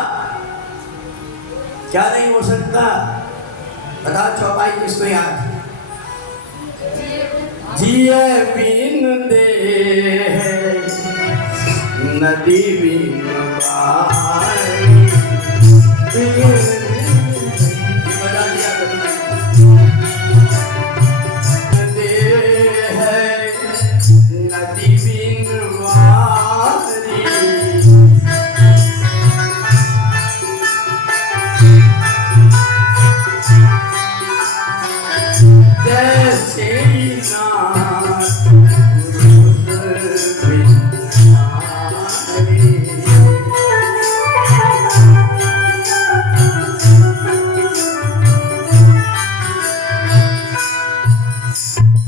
क्या नहीं हो सकता? बता चौपाई किसको याद है? जिए बिन दे नदी बिन बाई, बता दिया दे है नदी बिन बारी। जैसे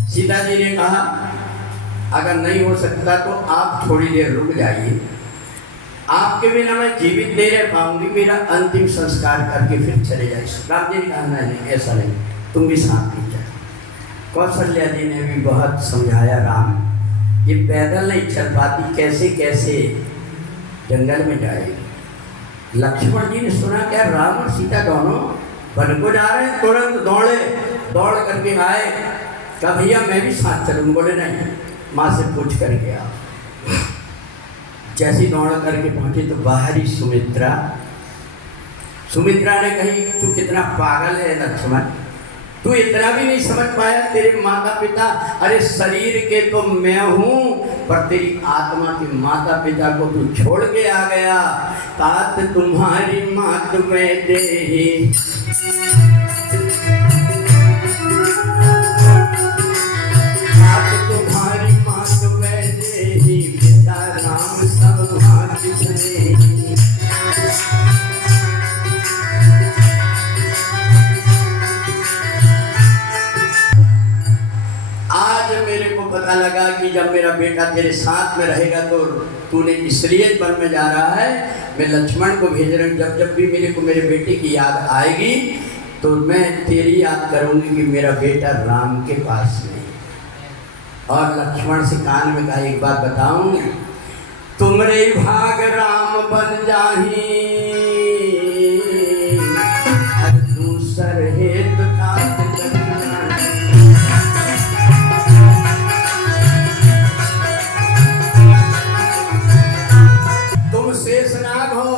सीता जी ने कहा, अगर नहीं हो सकता तो आप थोड़ी देर रुक जाइए, आपके बिना मैं जीवित नहीं रह पाऊंगी, मेरा अंतिम संस्कार करके फिर चले जाइए। राम जी ने कहा, नहीं ऐसा नहीं, तुम भी साथ नहीं जाए। कौशल्या जी ने भी बहुत समझाया, राम ये पैदल नहीं चल पाती, कैसे कैसे जंगल में जाएगी। लक्ष्मण जी ने सुना क्या राम और सीता दोनों वन को जा रहे हैं, तुरंत दौड़ करके आए। कहा भैया मैं भी साथ चलूँ। बोले नहीं, माँ से पूछ करके आओ। जैसी दौड़ करके पहुंचे तो बाहरी सुमित्रा ने कही, तू कितना पागल है लक्ष्मण, तू इतना भी नहीं समझ पाया, तेरे माता पिता, अरे शरीर के तो मैं हूँ, पर तेरी आत्मा के माता पिता को तू छोड़ के आ गया। तात तुम्हारी मात में देही, तात तुम्हारी मात में देही, पिता राम सब भाग्य देही। आज मेरे को पता लगा कि जब मेरा बेटा तेरे साथ में रहेगा तो तूने इसलिए वन में जा रहा है। मैं लक्ष्मण को भेज रहा हूँ, जब भी मेरे को मेरे बेटे की याद आएगी तो मैं तेरी याद करूँगी कि मेरा बेटा राम के पास में। और लक्ष्मण से कान में कहा, एक बात बताऊँ, तुमरे भाग राम बन जाही, दूसर हेत शेषनाग हो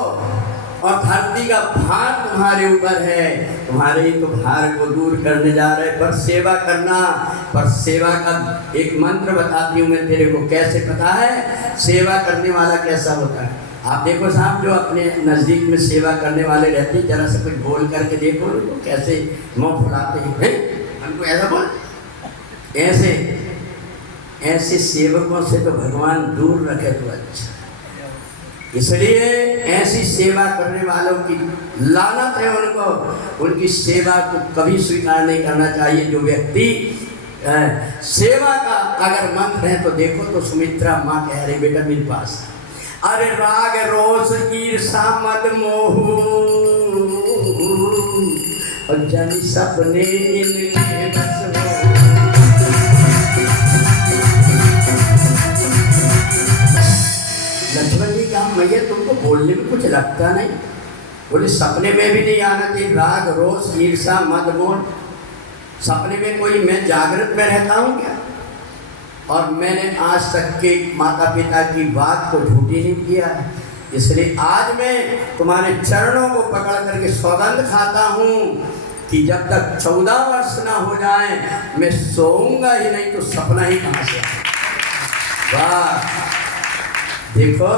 और धरती का भार तुम्हारे ऊपर है, तुम्हारे ही तो भार को दूर करने जा रहे, पर सेवा करना। पर सेवा का एक मंत्र बताती हूँ मैं तेरे को, कैसे पता है सेवा करने वाला कैसा होता है। आप देखो साहब, जो अपने नज़दीक में सेवा करने वाले रहते हैं, जरा से कुछ बोल करके देखो उनको कैसे मुँह फुलाते हैं, हमको ऐसा बोल, ऐसे सेवकों से तो भगवान दूर रखे तो अच्छा। इसलिए ऐसी सेवा करने वालों की लानत है, उनको उनकी सेवा को कभी स्वीकार नहीं करना चाहिए। जो व्यक्ति सेवा का अगर मंत्र है तो देखो तो सुमित्रा माँ कह रही बेटा मेरे पास अरे राग रोष ईर्षा मद मोह और जन सपने इनके बस हो। लक्ष्मण जी कहा मैया तुमको बोलने में कुछ लगता नहीं, बोले सपने में भी नहीं आना चाहिए राग रोष ईर्षा मद मोह। सपने में कोई मैं जागृत में रहता हूँ क्या? और मैंने आज तक के माता पिता की बात को झूठी नहीं किया है, इसलिए आज मैं तुम्हारे चरणों को पकड़ करके सौगंध खाता हूँ कि जब तक 14 वर्ष ना हो जाए मैं सोऊंगा ही नहीं तो सपना ही कहाँ से आए। वाह देखो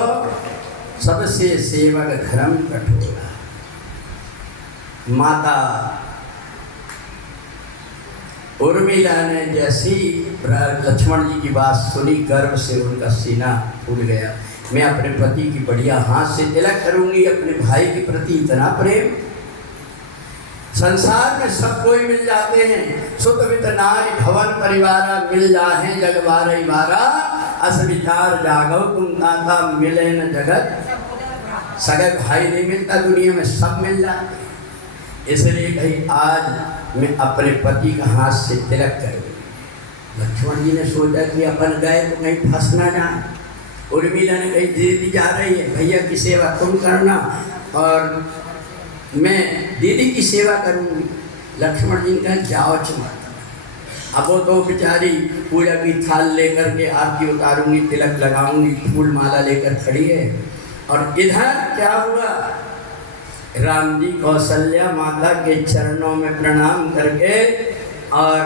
सबसे सेवक धर्म कठोरा। माता उर्मिला ने जैसी लक्ष्मण जी की बात सुनी गर्व से उनका सीना फूल गया। मैं अपने पति की बढ़िया हाथ से तिलक करूंगी, अपने भाई के प्रति इतना प्रेम। संसार में सब कोई मिल जाते हैं, सुत वित नारी भवन परिवारा मिल जाहे जग बारही बारा अस विचार जागो तुम ताता मिले न जगत। सगे भाई नहीं मिलता दुनिया में, सब मिल जाते। इसलिए भाई आज मैं अपने पति का हाथ से तिलक करूँगी। लक्ष्मण जी ने सोचा कि अपन गए तो कहीं फंस ना जाए। उर्मिला ने कही दीदी जा रही है, भैया की सेवा तुम करना और मैं दीदी की सेवा करूँगी। लक्ष्मण जी ने कहा जाओ मत। अब वो तो बेचारी पूजा की थाल लेकर के आरती उतारूंगी, तिलक लगाऊंगी, फूल माला लेकर खड़ी है। और इधर क्या हुआ, राम जी कौशल्या माता के चरणों में प्रणाम करके और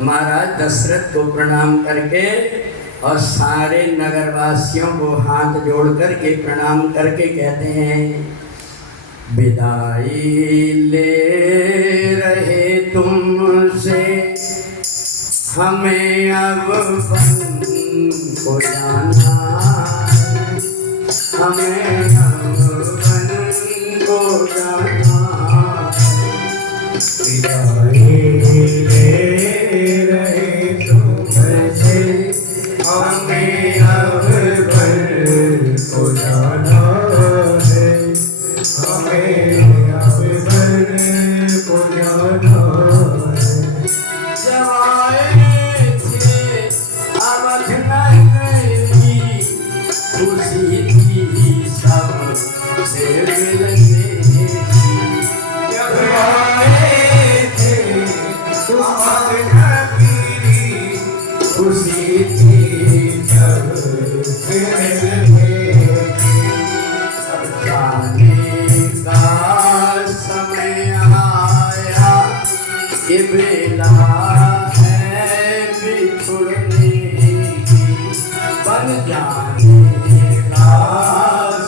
महाराज दशरथ को प्रणाम करके और सारे नगरवासियों को हाथ जोड़ करके प्रणाम करके कहते हैं विदाई ले रहे तुमसे हमें अब वन को जाना, हमें अब वन को जाना। विदाई ले रहे तुमसे हमें अब वन को जाना है, हमें अब वन को जाना है। जवाए थे अवध नगरी खुशी थी सब से मिलने की। जब आए थे अवध नगरी खुशी थी सब से मिलने की। सब जाने का समय आया ये बेला है बिछुड़ने की। बन जाने का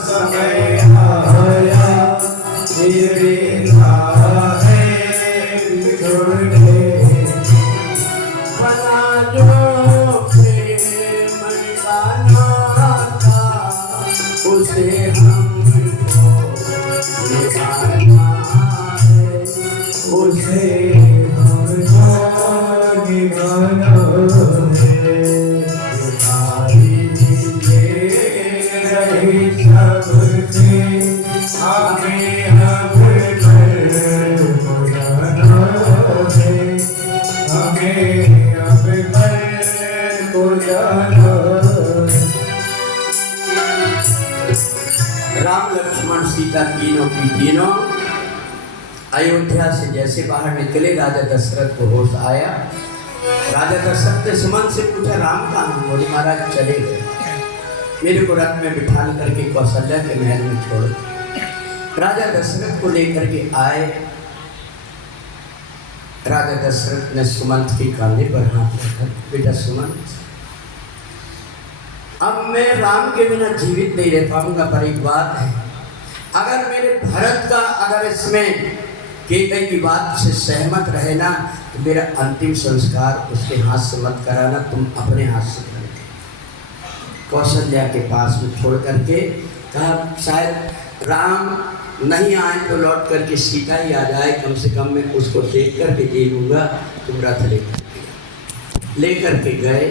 समय आया ये बेला है बिछुड़ने की। बना जो प्रेम का नाता उसे हमको निभाना है, उसे हमको निभाना है। विदाई ले रही सबसे हमें अब घर को जाना है, हमें अब घर को जाना है। राम लक्ष्मण सीता तीनों की तीनों अयोध्या से जैसे बाहर निकले राजा दशरथ को होश आया। राजा दशरथ ने सुमन से पूछा राम कहाँ हैं? बोले महाराज चले गए, मेरे को रथ में बिठा करके कौशल्या के महल में छोड़। राजा दशरथ को लेकर के आए। राजा दशरथ ने सुमंत के कांधे पर हाथ रखा, बेटा सुमंत अब मैं राम के बिना जीवित नहीं रह पाऊंगा, पर एक बात है, अगर मेरे भरत का अगर इसमें केकई की बात से सहमत रहे ना तो मेरा अंतिम संस्कार उसके हाथ से मत कराना, तुम अपने हाथ से करके कौशल्या के पास में छोड़ करके कहा शायद राम नहीं आए तो लौट करके सीता ही आ जाए, कम से कम मैं उसको देख करके दे दूंगा, तुम रथ लेकर। लेकर के गए